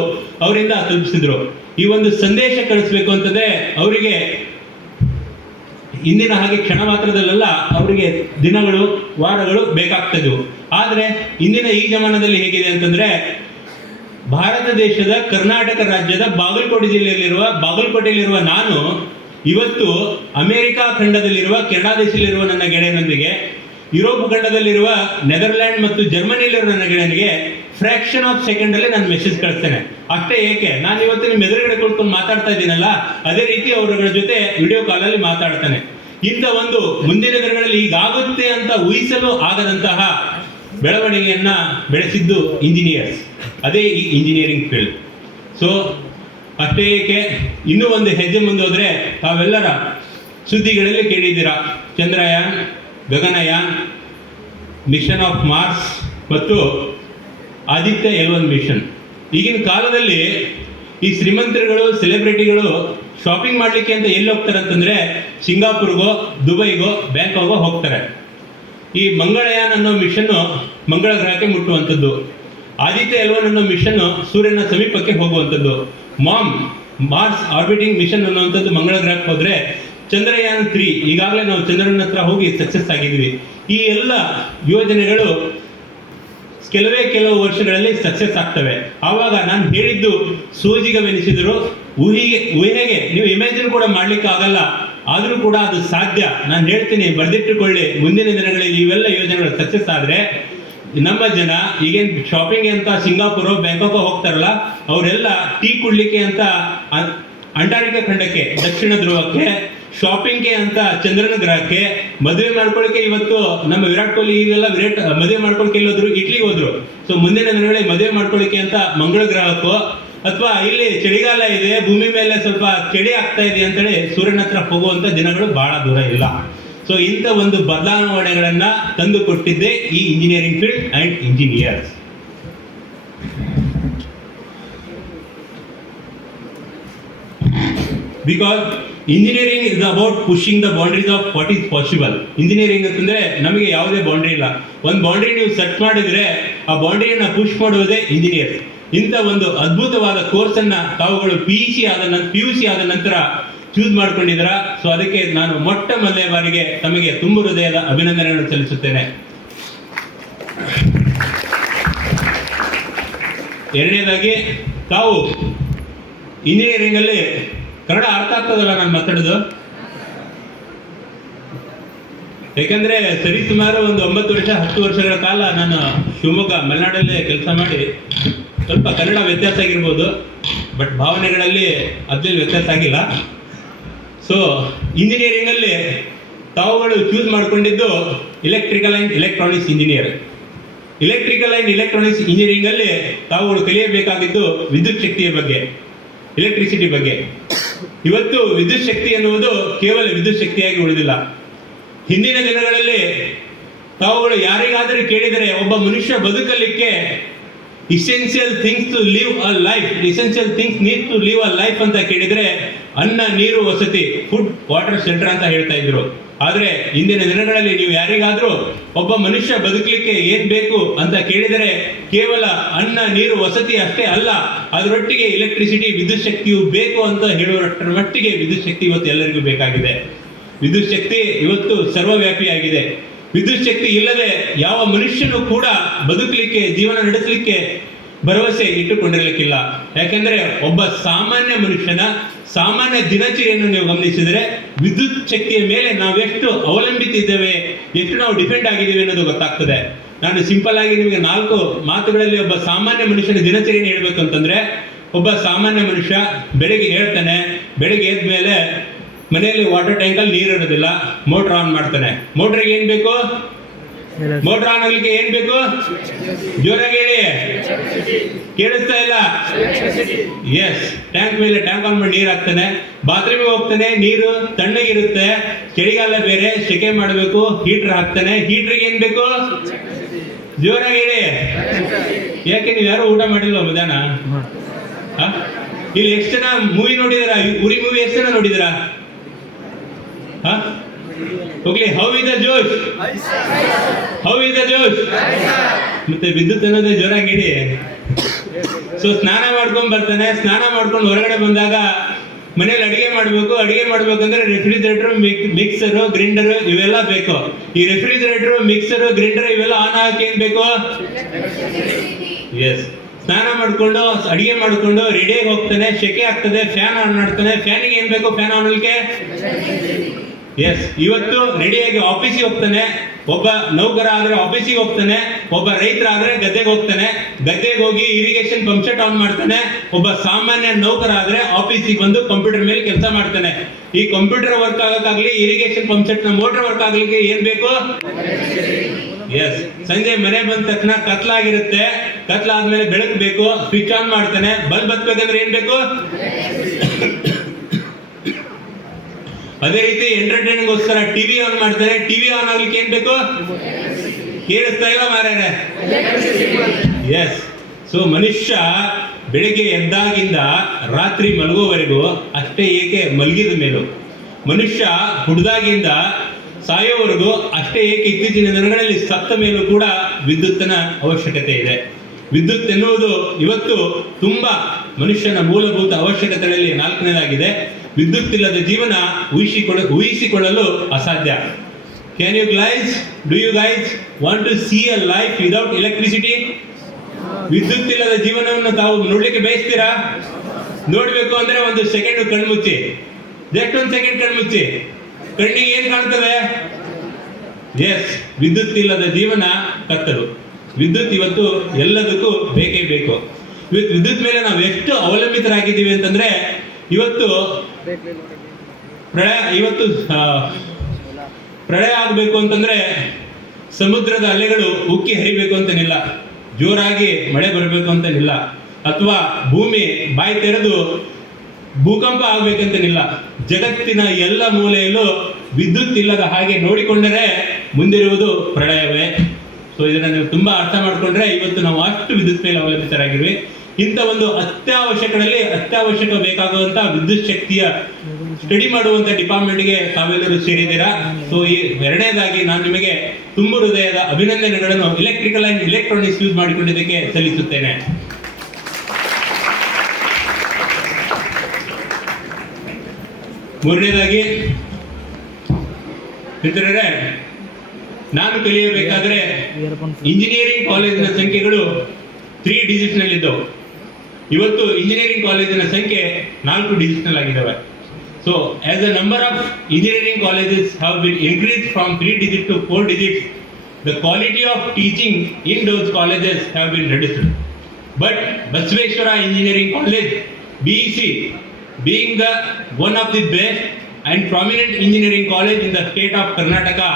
ಅವರಿಂದ ತಲುಪಿಸಿದ್ರು. ಈ ಒಂದು ಸಂದೇಶ ಕಳಿಸ್ಬೇಕು ಅಂತಂದ್ರೆ ಅವರಿಗೆ ಇಂದಿನ ಹಾಗೆ ಕ್ಷಣ ಮಾತ್ರದಲ್ಲ, ಅವರಿಗೆ ದಿನಗಳು, ವಾರಗಳು ಬೇಕಾಗ್ತಿದ್ವು. ಆದ್ರೆ ಇಂದಿನ ಈ ಜಮಾನದಲ್ಲಿ ಹೇಗಿದೆ ಅಂತಂದ್ರೆ, ಭಾರತ ದೇಶದ ಕರ್ನಾಟಕ ರಾಜ್ಯದ ಬಾಗಲಕೋಟೆಯಲ್ಲಿರುವ ನಾನು ಇವತ್ತು ಅಮೆರಿಕಾ ಖಂಡದಲ್ಲಿರುವ, ಕೆನಡಾ ದೇಶದಲ್ಲಿರುವ ನನ್ನ ಗೆಳೆಯನೊಂದಿಗೆ, ಯುರೋಪ್ ಖಂಡದಲ್ಲಿರುವ ನೆದರ್ಲ್ಯಾಂಡ್ ಮತ್ತು ಜರ್ಮನಿಯಲ್ಲಿರುವ ನನ್ನ ಗೆಳೆಯನಿಗೆ ಫ್ರಾಕ್ಷನ್ ಆಫ್ ಸೆಕೆಂಡ್ ಅಲ್ಲಿ ನಾನು ಮೆಸೇಜ್ ಕಳಿಸ್ತೇನೆ. ಅಷ್ಟೇ ಏಕೆ, ನಾನು ಇವತ್ತು ನಿಮ್ಮ ಎದುರುಗಡೆ ಕುಳಿತುಕೊಂಡು ಮಾತಾಡ್ತಾ ಇದ್ದೀನಲ್ಲ, ಅದೇ ರೀತಿ ಅವರುಗಳ ಜೊತೆ ವಿಡಿಯೋ ಕಾಲಲ್ಲಿ ಮಾತಾಡ್ತಾನೆ. ಇಂಥ ಒಂದು ಮುಂದಿನ ದಿನಗಳಲ್ಲಿ ಹೀಗಾಗುತ್ತೆ ಅಂತ ಊಹಿಸಲು ಆಗದಂತಹ ಬೆಳವಣಿಗೆಯನ್ನ ಬೆಳೆಸಿದ್ದು ಇಂಜಿನಿಯರ್ಸ್. ಅದೇ ಈ ಇಂಜಿನಿಯರಿಂಗ್ ಫೀಲ್ಡ್. ಸೊ ಅಷ್ಟೇ ಏಕೆ, ಇನ್ನೂ ಒಂದು ಹೆಜ್ಜೆ ಮುಂದೆ ಹೋದ್ರೆ ತಾವೆಲ್ಲರ ಸುದ್ದಿಗಳಲ್ಲಿ ಕೇಳಿದ್ದೀರಾ, Chandrayaan, Gaganyaan, mission of Mars ಮತ್ತು ಆದಿತ್ಯ L1 ಮಿಷನ್. ಈಗಿನ ಕಾಲದಲ್ಲಿ ಈ ಶ್ರೀಮಂತರುಗಳು, ಸೆಲೆಬ್ರಿಟಿಗಳು ಶಾಪಿಂಗ್ ಮಾಡಲಿಕ್ಕೆ ಅಂತ ಎಲ್ಲಿ ಹೋಗ್ತಾರೆ ಅಂತಂದರೆ ಸಿಂಗಾಪುರ್ಗೋ, ದುಬೈಗೋ, ಬ್ಯಾಂಕಾಗೋ ಹೋಗ್ತಾರೆ. ಈ ಮಂಗಳಯಾನ್ ಅನ್ನೋ ಮಿಷನ್ನು ಮಂಗಳ ಗ್ರಹಕ್ಕೆ ಮುಟ್ಟುವಂಥದ್ದು. ಆದಿತ್ಯ L1 ಅನ್ನೋ ಮಿಷನ್ನು ಸೂರ್ಯನ ಸಮೀಪಕ್ಕೆ ಹೋಗುವಂಥದ್ದು. ಮಾರ್ಸ್ ಆರ್ಬಿಟಿಂಗ್ ಮಿಷನ್ ಅನ್ನುವಂಥದ್ದು ಮಂಗಳ ಗ್ರಹಕ್ಕೆ ಹೋದರೆ, ಚಂದ್ರಯಾನ್ 3 ಈಗಾಗಲೇ ನಾವು ಚಂದ್ರನ ಹತ್ರ ಹೋಗಿ ಸಕ್ಸಸ್ ಆಗಿದ್ವಿ. ಈ ಎಲ್ಲ ಯೋಜನೆಗಳು ಕೆಲವು ವರ್ಷಗಳಲ್ಲಿ ಸಕ್ಸಸ್ ಆಗ್ತವೆ. ಆವಾಗ ನಾನು ಹೇಳಿದ್ದು ಸೋಜಿಗವೆನಿಸಿದ್ರು ಊಹೆಗೆ ನೀವು ಇಮ್ಯಾಜಿನ್ ಕೂಡ ಮಾಡ್ಲಿಕ್ಕೆ ಆಗಲ್ಲ, ಆದರೂ ಕೂಡ ಅದು ಸಾಧ್ಯ. ನಾನು ಹೇಳ್ತೀನಿ, ಬರೆದಿಟ್ಟುಕೊಳ್ಳಿ. ಮುಂದಿನ ದಿನಗಳಲ್ಲಿ ಇವೆಲ್ಲ ಯೋಜನೆಗಳು ಸಕ್ಸಸ್ ಆದರೆ ನಮ್ಮ ಜನ ಈಗೇನು ಶಾಪಿಂಗ್ ಅಂತ ಸಿಂಗಾಪುರ್, ಬ್ಯಾಂಕಾಕ್ ಹೋಗ್ತಾರಲ್ಲ, ಅವರೆಲ್ಲ ಟೀ ಕುಡ್ಲಿಕ್ಕೆ ಅಂತ ಅಂಟಾರ್ಟಿಕಾ ಖಂಡಕ್ಕೆ, ದಕ್ಷಿಣ ಧ್ರುವಕ್ಕೆ, ಶಾಪಿಂಗ್ಗೆ ಅಂತ ಚಂದ್ರನ ಗ್ರಹಕ್ಕೆ, ಮದುವೆ ಮಾಡ್ಕೊಳ್ಳಿಕ್ಕೆ ಇವತ್ತು ನಮ್ಮ ವಿರಾಟ್ ಕೊಹ್ಲಿ ಇವೆಲ್ಲ ಮದುವೆ ಮಾಡ್ಕೊಳಕ್ಕೆ ಎಲ್ಲೋದ್ರು, ಇಟ್ಲಿಗೆ ಹೋದ್ರು. ಸೊ ಮುಂದಿನ ದಿನಗಳಲ್ಲಿ ಮದುವೆ ಮಾಡ್ಕೊಳ್ಳಿಕ್ಕೆ ಅಂತ ಮಂಗಳ ಗ್ರಹಕ್ಕೋ, ಅಥವಾ ಇಲ್ಲಿ ಚಳಿಗಾಲ ಇದೆ, ಭೂಮಿ ಮೇಲೆ ಸ್ವಲ್ಪ ಚಳಿ ಆಗ್ತಾ ಇದೆ ಅಂತೇಳಿ ಸೂರ್ಯನ ಹತ್ರ ಹೋಗುವಂತ ದಿನಗಳು ಬಹಳ ದೂರ ಇಲ್ಲ. ಸೊ ಇಂಥ ಒಂದು ಬದಲಾವಣೆಗಳನ್ನ ತಂದು ಕೊಟ್ಟಿದ್ದೆ ಈ engineering field and engineers. Because engineering is about pushing the boundaries of what is possible. Engineering ಅಂತಂದ್ರೆ ನಮಗೆ ಯಾವುದೇ ಬೌಂಡ್ರಿ ಇಲ್ಲ. ಒಂದು ಬೌಂಡ್ರಿ ನೀವು ಸೆಟ್ ಮಾಡಿದ್ರೆ ಆ ಬೌಂಡ್ರಿಯನ್ನು ಪುಷ್ ಮಾಡುವುದೇ ಇಂಜಿನಿಯರ್. ಇಂಥ ಒಂದು ಅದ್ಭುತವಾದ ಕೋರ್ಸ್ ಅನ್ನ ತಾವುಗಳು PUC ಆದ ನಂತರ ಚೂಸ್ ಮಾಡ್ಕೊಂಡಿದ್ದೀರಾ. ಸೊ ಅದಕ್ಕೆ ನಾನು ಮೊಟ್ಟ ಮೊದಲನೇ ಬಾರಿಗೆ ತಮಗೆ ತುಂಬ ಹೃದಯದ ಅಭಿನಂದನೆಗಳನ್ನು ಸಲ್ಲಿಸುತ್ತೇನೆ. ಎರಡನೇದಾಗಿ, ತಾವು ಇಂಜಿನಿಯರಿಂಗ್ ಅಲ್ಲಿ ಕನ್ನಡ ಅರ್ಥ ಆಗ್ತದಲ್ಲ ನಾನು ಮಾತಾಡೋದು? ಯಾಕಂದ್ರೆ ಸರಿಸುಮಾರು ಒಂದು 9-10 ವರ್ಷಗಳ ಕಾಲ ನಾನು ಶಿವಮೊಗ್ಗ ಮಲೆನಾಡಲ್ಲೇ ಕೆಲಸ ಮಾಡಿ ಸ್ವಲ್ಪ ಕನ್ನಡ ವ್ಯತ್ಯಾಸ ಆಗಿರ್ಬೋದು, ಬಟ್ ಭಾವನೆಗಳಲ್ಲಿ ಅದ್ರಲ್ಲಿ ವ್ಯತ್ಯಾಸ ಆಗಿಲ್ಲ. ಸೊ ಇಂಜಿನಿಯರಿಂಗ್ ಅಲ್ಲಿ ತಾವುಗಳು ಚೂಸ್ ಮಾಡಿಕೊಂಡಿದ್ದು electrical and electronics engineer. Electrical and electronics engineering ಅಲ್ಲಿ ತಾವುಗಳು ಕಲಿಯಬೇಕಾಗಿದ್ದು ವಿದ್ಯುತ್ ಶಕ್ತಿಯ ಬಗ್ಗೆ, ಎಲೆಕ್ಟ್ರಿಸಿಟಿ ಬಗ್ಗೆ. ಇವತ್ತು ವಿದ್ಯುತ್ ಶಕ್ತಿ ಎನ್ನುವುದು ಕೇವಲ ವಿದ್ಯುತ್ ಶಕ್ತಿಯಾಗಿ ಉಳಿದಿಲ್ಲ. ಹಿಂದಿನ ದಿನಗಳಲ್ಲಿ ತಾವುಗಳು ಯಾರಿಗಾದರೂ ಕೇಳಿದರೆ, ಒಬ್ಬ ಮನುಷ್ಯ ಬದುಕಲಿಕ್ಕೆ essential things to live a life, essential things need to live a life ಅಂತ ಕೇಳಿದರೆ ಅನ್ನ, ನೀರು, ವಸತಿ, ಫುಡ್, ವಾಟರ್, ಶೆಲ್ಟರ್ ಅಂತ ಹೇಳ್ತಾ ಇದ್ರು. ಆದ್ರೆ ಇಂದಿನ ದಿನಗಳಲ್ಲಿ ನೀವು ಯಾರಿಗಾದ್ರೂ ಒಬ್ಬ ಮನುಷ್ಯ ಬದುಕಲಿಕ್ಕೆ ಏನ್ ಬೇಕು ಅಂತ ಕೇಳಿದರೆ ಕೇವಲ ಅನ್ನ, ನೀರು, ವಸತಿ ಅಷ್ಟೇ ಅಲ್ಲ, ಅದರೊಟ್ಟಿಗೆ ಎಲೆಕ್ಟ್ರಿಸಿಟಿ, ವಿದ್ಯುತ್ ಶಕ್ತಿಯು ಬೇಕು ಅಂತ ಹೇಳುವಷ್ಟರ ಮಟ್ಟಿಗೆ ವಿದ್ಯುತ್ ಶಕ್ತಿ ಇವತ್ತು ಎಲ್ಲರಿಗೂ ಬೇಕಾಗಿದೆ. ವಿದ್ಯುತ್ ಶಕ್ತಿ ಇವತ್ತು ಸರ್ವವ್ಯಾಪಿಯಾಗಿದೆ. ವಿದ್ಯುತ್ ಶಕ್ತಿ ಇಲ್ಲದೆ ಯಾವ ಮನುಷ್ಯನು ಕೂಡ ಬದುಕಲಿಕ್ಕೆ, ಜೀವನ ನಡೆಸಲಿಕ್ಕೆ ಭರವಸೆ ಇಟ್ಟುಕೊಂಡಿರಲಿಕ್ಕಿಲ್ಲ. ಯಾಕೆಂದ್ರೆ ಒಬ್ಬ ಸಾಮಾನ್ಯ ಮನುಷ್ಯನ ಸಾಮಾನ್ಯ ದಿನಚರಿಯನ್ನು ನೀವು ಗಮನಿಸಿದರೆ ವಿದ್ಯುತ್ ಶಕ್ತಿಯ ಮೇಲೆ ನಾವೆಷ್ಟು ಅವಲಂಬಿತಿದ್ದೇವೆ, ಎಷ್ಟು ನಾವು ಡಿಪೆಂಡ್ ಆಗಿದ್ದೀವಿ ಅನ್ನೋದು ಗೊತ್ತಾಗ್ತದೆ. ನಾನು ಸಿಂಪಲ್ ಆಗಿ ನಿಮಗೆ 4 ಮಾತುಗಳಲ್ಲಿ ಒಬ್ಬ ಸಾಮಾನ್ಯ ಮನುಷ್ಯನ ದಿನಚರಿಯನ್ನು ಹೇಳ್ಬೇಕು ಅಂತಂದ್ರೆ, ಒಬ್ಬ ಸಾಮಾನ್ಯ ಮನುಷ್ಯ ಬೆಳಿಗ್ಗೆ ಹೇಳ್ತಾನೆ, ಬೆಳಿಗ್ಗೆ ಎದ್ದ ಮೇಲೆ ಮನೆಯಲ್ಲಿ ವಾಟರ್ ಟ್ಯಾಂಕಲ್ಲಿ ನೀರು ಇರೋದಿಲ್ಲ, ಮೋಟರ್ ಆನ್ ಮಾಡ್ತಾನೆ. ಮೋಟರ್ಗೆ ಏನ್ ಬೇಕು? ಮೋಟರ್ ಆನ್ ಆಗ್ಲಿಕ್ಕೆ ಏನ್ ಬೇಕು? ಜೋರಾಗಿ ಹೇಳಿ, ಕೇಳಿಸ್ತಾ ಇಲ್ಲ? ಎಸ್, ಟ್ಯಾಂಕ್ ಮೇಲೆ ಟ್ಯಾಂಕ್ ಆನ್ ಮಾಡಿ ನೀರು ಹಾಕ್ತಾನೆ. ಬಾತ್ರೂಮಿಗೆ ಹೋಗ್ತಾನೆ, ನೀರು ತಣ್ಣಗಿರುತ್ತೆ, ಚಳಿಗಾಲ ಬೇರೆ, ಸೆಕೆ ಮಾಡಬೇಕು, ಹೀಟರ್ ಹಾಕ್ತಾನೆ. ಹೀಟರ್ಗೆ ಏನ್ ಬೇಕು? ಜೋರಾಗಿ ಹೇಳಿ. ಯಾಕೆ ನೀವು ಯಾರು ಊಟ ಮಾಡಿಲ್ವ ಮಧ್ಯಾಹ್ನ? ಇಲ್ಲಿ ಎಷ್ಟು ಜನ ಮೂವಿ ನೋಡಿದಿರಾ? ಉರಿ ಮೂವಿ ಎಷ್ಟು ಜನ ನೋಡಿದಿರಾ? ಹೋಗ್ಲಿ, how is the josh? How is the josh? ಮತ್ತೆ ವಿದ್ಯುತ್ ಅನ್ನೋದೇ ಜೋರಾಗಿ ಹೇಳಿ. ಸೊ ಸ್ನಾನ ಮಾಡ್ಕೊಂಡ್ ಬರ್ತಾನೆ, ಸ್ನಾನ ಮಾಡ್ಕೊಂಡು ಹೊರಗಡೆ ಬಂದಾಗ ಮನೇಲಿ ಅಡಿಗೆ ಮಾಡ್ಬೇಕಂದ್ರೆ ರೆಫ್ರಿಜರೇಟರ್, ಮಿಕ್ಸರ್, ಗ್ರೈಂಡರ್ ಇವೆಲ್ಲ ಬೇಕು. ಈ ರೆಫ್ರಿಜರೇಟರ್, ಮಿಕ್ಸರ್, ಗ್ರೈಂಡರ್ ಇವೆಲ್ಲ ಆನ್ ಆಗಕ್ಕೆ ಏನ್ ಬೇಕು? ಎಸ್. ಸ್ನಾನ ಮಾಡ್ಕೊಂಡು ಅಡಿಗೆ ಮಾಡ್ಕೊಂಡು ರೆಡಿಯಾಗಿ ಹೋಗ್ತಾನೆ, ಸೆಕೆ ಆಗ್ತದೆ, ಫ್ಯಾನ್ ಆನ್ ಮಾಡ್ತಾನೆ. ಫ್ಯಾನಿಗೆ ಏನ್ ಬೇಕು? ಫ್ಯಾನ್ ಆನ್ ಆಗ್ಲಿಕ್ಕೆ ಎಸ್. ಇವತ್ತು ರೆಡಿಯಾಗಿ ಆಫೀಸಿಗೆ ಹೋಗ್ತಾನೆ. ಒಬ್ಬ ನೌಕರ ಆದ್ರೆ ಆಫೀಸಿಗೆ ಹೋಗ್ತಾನೆ, ಒಬ್ಬ ರೈತರಾದ್ರೆ ಗದ್ದೆಗೆ ಹೋಗ್ತಾನೆ. ಗದ್ದೆಗೆ ಹೋಗಿ ಇರಿಗೇಷನ್ ಪಂಪ್ ಸೆಟ್ ಆನ್ ಮಾಡ್ತಾನೆ. ಒಬ್ಬ ಸಾಮಾನ್ಯ ನೌಕರ ಆದ್ರೆ ಆಫೀಸಿಗೆ ಬಂದು ಕಂಪ್ಯೂಟರ್ ಮೇಲೆ ಕೆಲಸ ಮಾಡ್ತಾನೆ. ಈ ಕಂಪ್ಯೂಟರ್ ವರ್ಕ್ ಆಗಕ್ಕಾಗ್ಲಿ, ಇರಿಗೇಷನ್ ಪಂಪ್ ಸೆಟ್ ನ ಮೋಟರ್ ವರ್ಕ್ ಆಗ್ಲಿಕ್ಕೆ ಏನ್ ಬೇಕು? ಎಸ್. ಸಂಜೆ ಮನೆ ಬಂದ ತಕ್ಷಣ ಕತ್ಲಾಗಿರುತ್ತೆ, ಕತ್ಲಾದ್ಮೇಲೆ ಬೆಳಕು ಬೇಕು, ಸ್ವಿಚ್ ಆನ್ ಮಾಡ್ತಾನೆ. ಬಲ್ಬ್ ಹತ್ಬೇಕಂದ್ರೆ ಏನ್ ಬೇಕು? ಅದೇ ರೀತಿ ಎಂಟರ್ಟೈನಿಂಗ್ ಗೋಸ್ಕರ ಟಿವಿ ಆನ್ ಮಾಡ್ತಾರೆ. ಟಿವಿ ಆನ್ ಆಗ್ಲಿಕ್ಕೆ ಏನ್ ಬೇಕು? ಕೇಳಿಸ್ತಾ ಇಲ್ಲ ಮಾರ್ಯಾರೆ? ಎಸ್. ಸೊ ಮನುಷ್ಯ ಬೆಳಿಗ್ಗೆ ಎದ್ದಾಗಿಂದ ರಾತ್ರಿ ಮಲಗುವವರೆಗೂ ಅಷ್ಟೇ ಏಕೆ ಮಲಗಿದ ಮೇಲೂ, ಮನುಷ್ಯ ಹುಡ್ದಾಗಿಂದ ಸಾಯೋವರೆಗೂ ಅಷ್ಟೇ ಏಕೆ ಇತ್ತೀಚಿನ ದಿನಗಳಲ್ಲಿ ಸತ್ತ ಮೇಲೂ ಕೂಡ ವಿದ್ಯುತ್ತಿನ ಅವಶ್ಯಕತೆ ಇದೆ. ವಿದ್ಯುತ್ ಎನ್ನುವುದು ಇವತ್ತು ತುಂಬಾ ಮನುಷ್ಯನ ಮೂಲಭೂತ ಅವಶ್ಯಕತೆಗಳಲ್ಲಿ 4ನೇದಾಗಿದೆ. ವಿದ್ಯುತ್ ಇಲ್ಲದ ಜೀವನ ಊಹಿಸಿಕೊಳ್ಳಲು ಅಸಾಧ್ಯ. Can you guys, do you guys want to see a life without electricity? ವಿದ್ಯುತ್ ಇಲ್ಲದ ಜೀವನವನ್ನು ತಾವು ನೋಡ್ಲಿಕ್ಕೆ ಬಯಸ್ತೀರಾ? ನೋಡ್ಬೇಕು ಅಂದ್ರೆ ಒಂದು ಸೆಕೆಂಡ್ ಕಣ್ಮುಚ್ಚಿ, ಜಸ್ಟ್ ಒಂದು ಸೆಕೆಂಡ್ ಕಣ್ಮುಚ್ಚಿ, ಕಣ್ಣಿಗೆ ಏನ್ ಕಾಣ್ತದೆ? ಎಸ್, ವಿದ್ಯುತ್ ಇಲ್ಲದ ಜೀವನ ಕತ್ತಲು. ವಿದ್ಯುತ್ ಇವತ್ತು ಎಲ್ಲದಕ್ಕೂ ಬೇಕೇ ಬೇಕು. ವಿದ್ಯುತ್ ಮೇಲೆ ನಾವು ಎಷ್ಟು ಅವಲಂಬಿತರಾಗಿದ್ದೀವಿ ಅಂತಂದ್ರೆ ಇವತ್ತು ಪ್ರಳಯ ಆಗಬೇಕು ಅಂತಂದ್ರೆ ಸಮುದ್ರದ ಅಲೆಗಳು ಉಕ್ಕಿ ಹರಿಬೇಕು ಅಂತನಿಲ್ಲ, ಜೋರಾಗಿ ಮಳೆ ಬರಬೇಕು ಅಂತನಿಲ್ಲ, ಅಥವಾ ಭೂಮಿ ಬಾಯಿ ತೆರೆದು ಭೂಕಂಪ ಆಗ್ಬೇಕಂತನಿಲ್ಲ. ಜಗತ್ತಿನ ಎಲ್ಲ ಮೂಲೆಯಲ್ಲೂ ವಿದ್ಯುತ್ ಇಲ್ಲದ ಹಾಗೆ ನೋಡಿಕೊಂಡರೆ ಮುಂದಿರುವುದು ಪ್ರಳಯವೇ. ಸೊ ಇದನ್ನ ನೀವು ತುಂಬಾ ಅರ್ಥ ಮಾಡ್ಕೊಂಡ್ರೆ ಇವತ್ತು ನಾವು ಅಷ್ಟು ವಿದ್ಯುತ್ ಮೇಲೆ ಅವಲಂಬಿತರಾಗಿರ್ವಿ. ಇಂಥ ಒಂದು ಅತ್ಯವಶ್ಯಕ ಬೇಕಾಗುವಂತ ವಿದ್ಯುತ್ ಶಕ್ತಿಯ ಸ್ಟಡಿ ಮಾಡುವಂತ ಡಿಪಾರ್ಟ್ಮೆಂಟ್ಗೆ ತಾವೆಲ್ಲರೂ ಸೇರಿದ್ದೀರಾ. ಸೊ ಈ 2ನೇದಾಗಿ ನಾನು ನಿಮಗೆ ತುಂಬ ಹೃದಯದ ಅಭಿನಂದನೆಗಳನ್ನು ಎಲೆಕ್ಟ್ರಿಕಲ್ ಅಂಡ್ ಎಲೆಕ್ಟ್ರಾನಿಕ್ಸ್ ಯೂಸ್ ಮಾಡಿಕೊಂಡಿದ್ದಕ್ಕೆ ಸಲ್ಲಿಸುತ್ತೇನೆ. ಮೂರನೇದಾಗಿ ಮಿತ್ರರೇ, ನಾನು ಕಲಿಯಬೇಕಾದ್ರೆ ಇಂಜಿನಿಯರಿಂಗ್ ಕಾಲೇಜಿನ ಸಂಖ್ಯೆಗಳು 3 ಡಿಜಿಟ್ ನಲ್ಲಿದ್ದವು. ಇವತ್ತು ಇಂಜಿನಿಯರಿಂಗ್ ಕಾಲೇಜಿನ ಸಂಖ್ಯೆ 4 ಡಿಜಿಟ್ ನಲ್ಲಿ ಆಗಿದ್ದಾವೆ. So as the number of engineering colleges have been increase from 3 digits to 4 digits, the quality of teaching in those colleges have been reduced. But Basaveshwara Engineering College, BEC, being the one of the best and prominent engineering college in the state of Karnataka,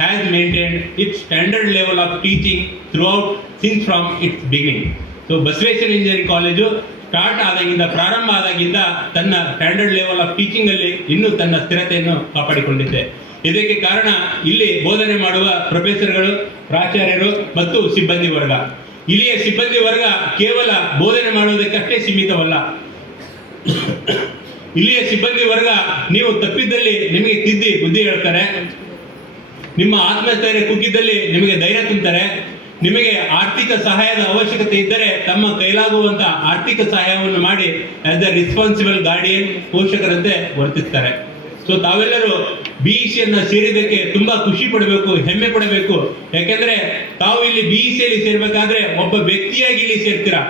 has maintained its standard level of teaching throughout since from its beginning. So Basaveshwara Engineering College ಪ್ರಾರಂಭ ಆದಾಗಿಂದ ತನ್ನ standard level of teaching ಅಲ್ಲಿ ಇನ್ನೂ ತನ್ನ ಸ್ಥಿರತೆಯನ್ನು ಕಾಪಾಡಿಕೊಂಡಿದೆ. ಇದಕ್ಕೆ ಕಾರಣ ಇಲ್ಲಿ ಬೋಧನೆ ಮಾಡುವ ಪ್ರೊಫೆಸರ್ಗಳು, ಪ್ರಾಚಾರ್ಯರು ಮತ್ತು ಸಿಬ್ಬಂದಿ ವರ್ಗ. ಇಲ್ಲಿಯ ಸಿಬ್ಬಂದಿ ವರ್ಗ ಕೇವಲ ಬೋಧನೆ ಮಾಡುವುದಕ್ಕಷ್ಟೇ ಸೀಮಿತವಲ್ಲ. ಇಲ್ಲಿಯ ಸಿಬ್ಬಂದಿ ವರ್ಗ ನೀವು ತಪ್ಪಿದ್ದಲ್ಲಿ ನಿಮಗೆ ತಿದ್ದಿ ಬುದ್ಧಿ ಹೇಳ್ತಾರೆ, ನಿಮ್ಮ ಆತ್ಮಸ್ಥೈರ್ಯ ಕುಗ್ಗಿದ್ದಲ್ಲಿ ನಿಮಗೆ ಧೈರ್ಯ ತುಂಬುತ್ತಾರೆ, ನಿಮಗೆ ಆರ್ಥಿಕ ಸಹಾಯದ ಅವಶ್ಯಕತೆ ಇದ್ದರೆ ತಮ್ಮ ಕೈಲಾಗುವಂತ ಆರ್ಥಿಕ ಸಹಾಯವನ್ನು ಮಾಡಿ ಆಸ್ ದ ರೆಸ್ಪಾನ್ಸಿಬಲ್ ಗಾರ್ಡಿಯನ್, ಪೋಷಕರಂತೆ ವರ್ತಿಸ್ತಾರೆ. ಸೊ ತಾವೆಲ್ಲರೂ ಬಿಇಸಿಯನ್ನ ಸೇರಿದ್ದಕ್ಕೆ ತುಂಬಾ ಖುಷಿ ಪಡಬೇಕು, ಹೆಮ್ಮೆ ಪಡಬೇಕು. ಯಾಕೆಂದ್ರೆ ತಾವು ಇಲ್ಲಿ ಬಿಇಸಿಯಲ್ಲಿ ಸೇರ್ಬೇಕಾದ್ರೆ ಒಬ್ಬ ವ್ಯಕ್ತಿಯಾಗಿ ಇಲ್ಲಿ ಸೇರ್ತೀರಾ.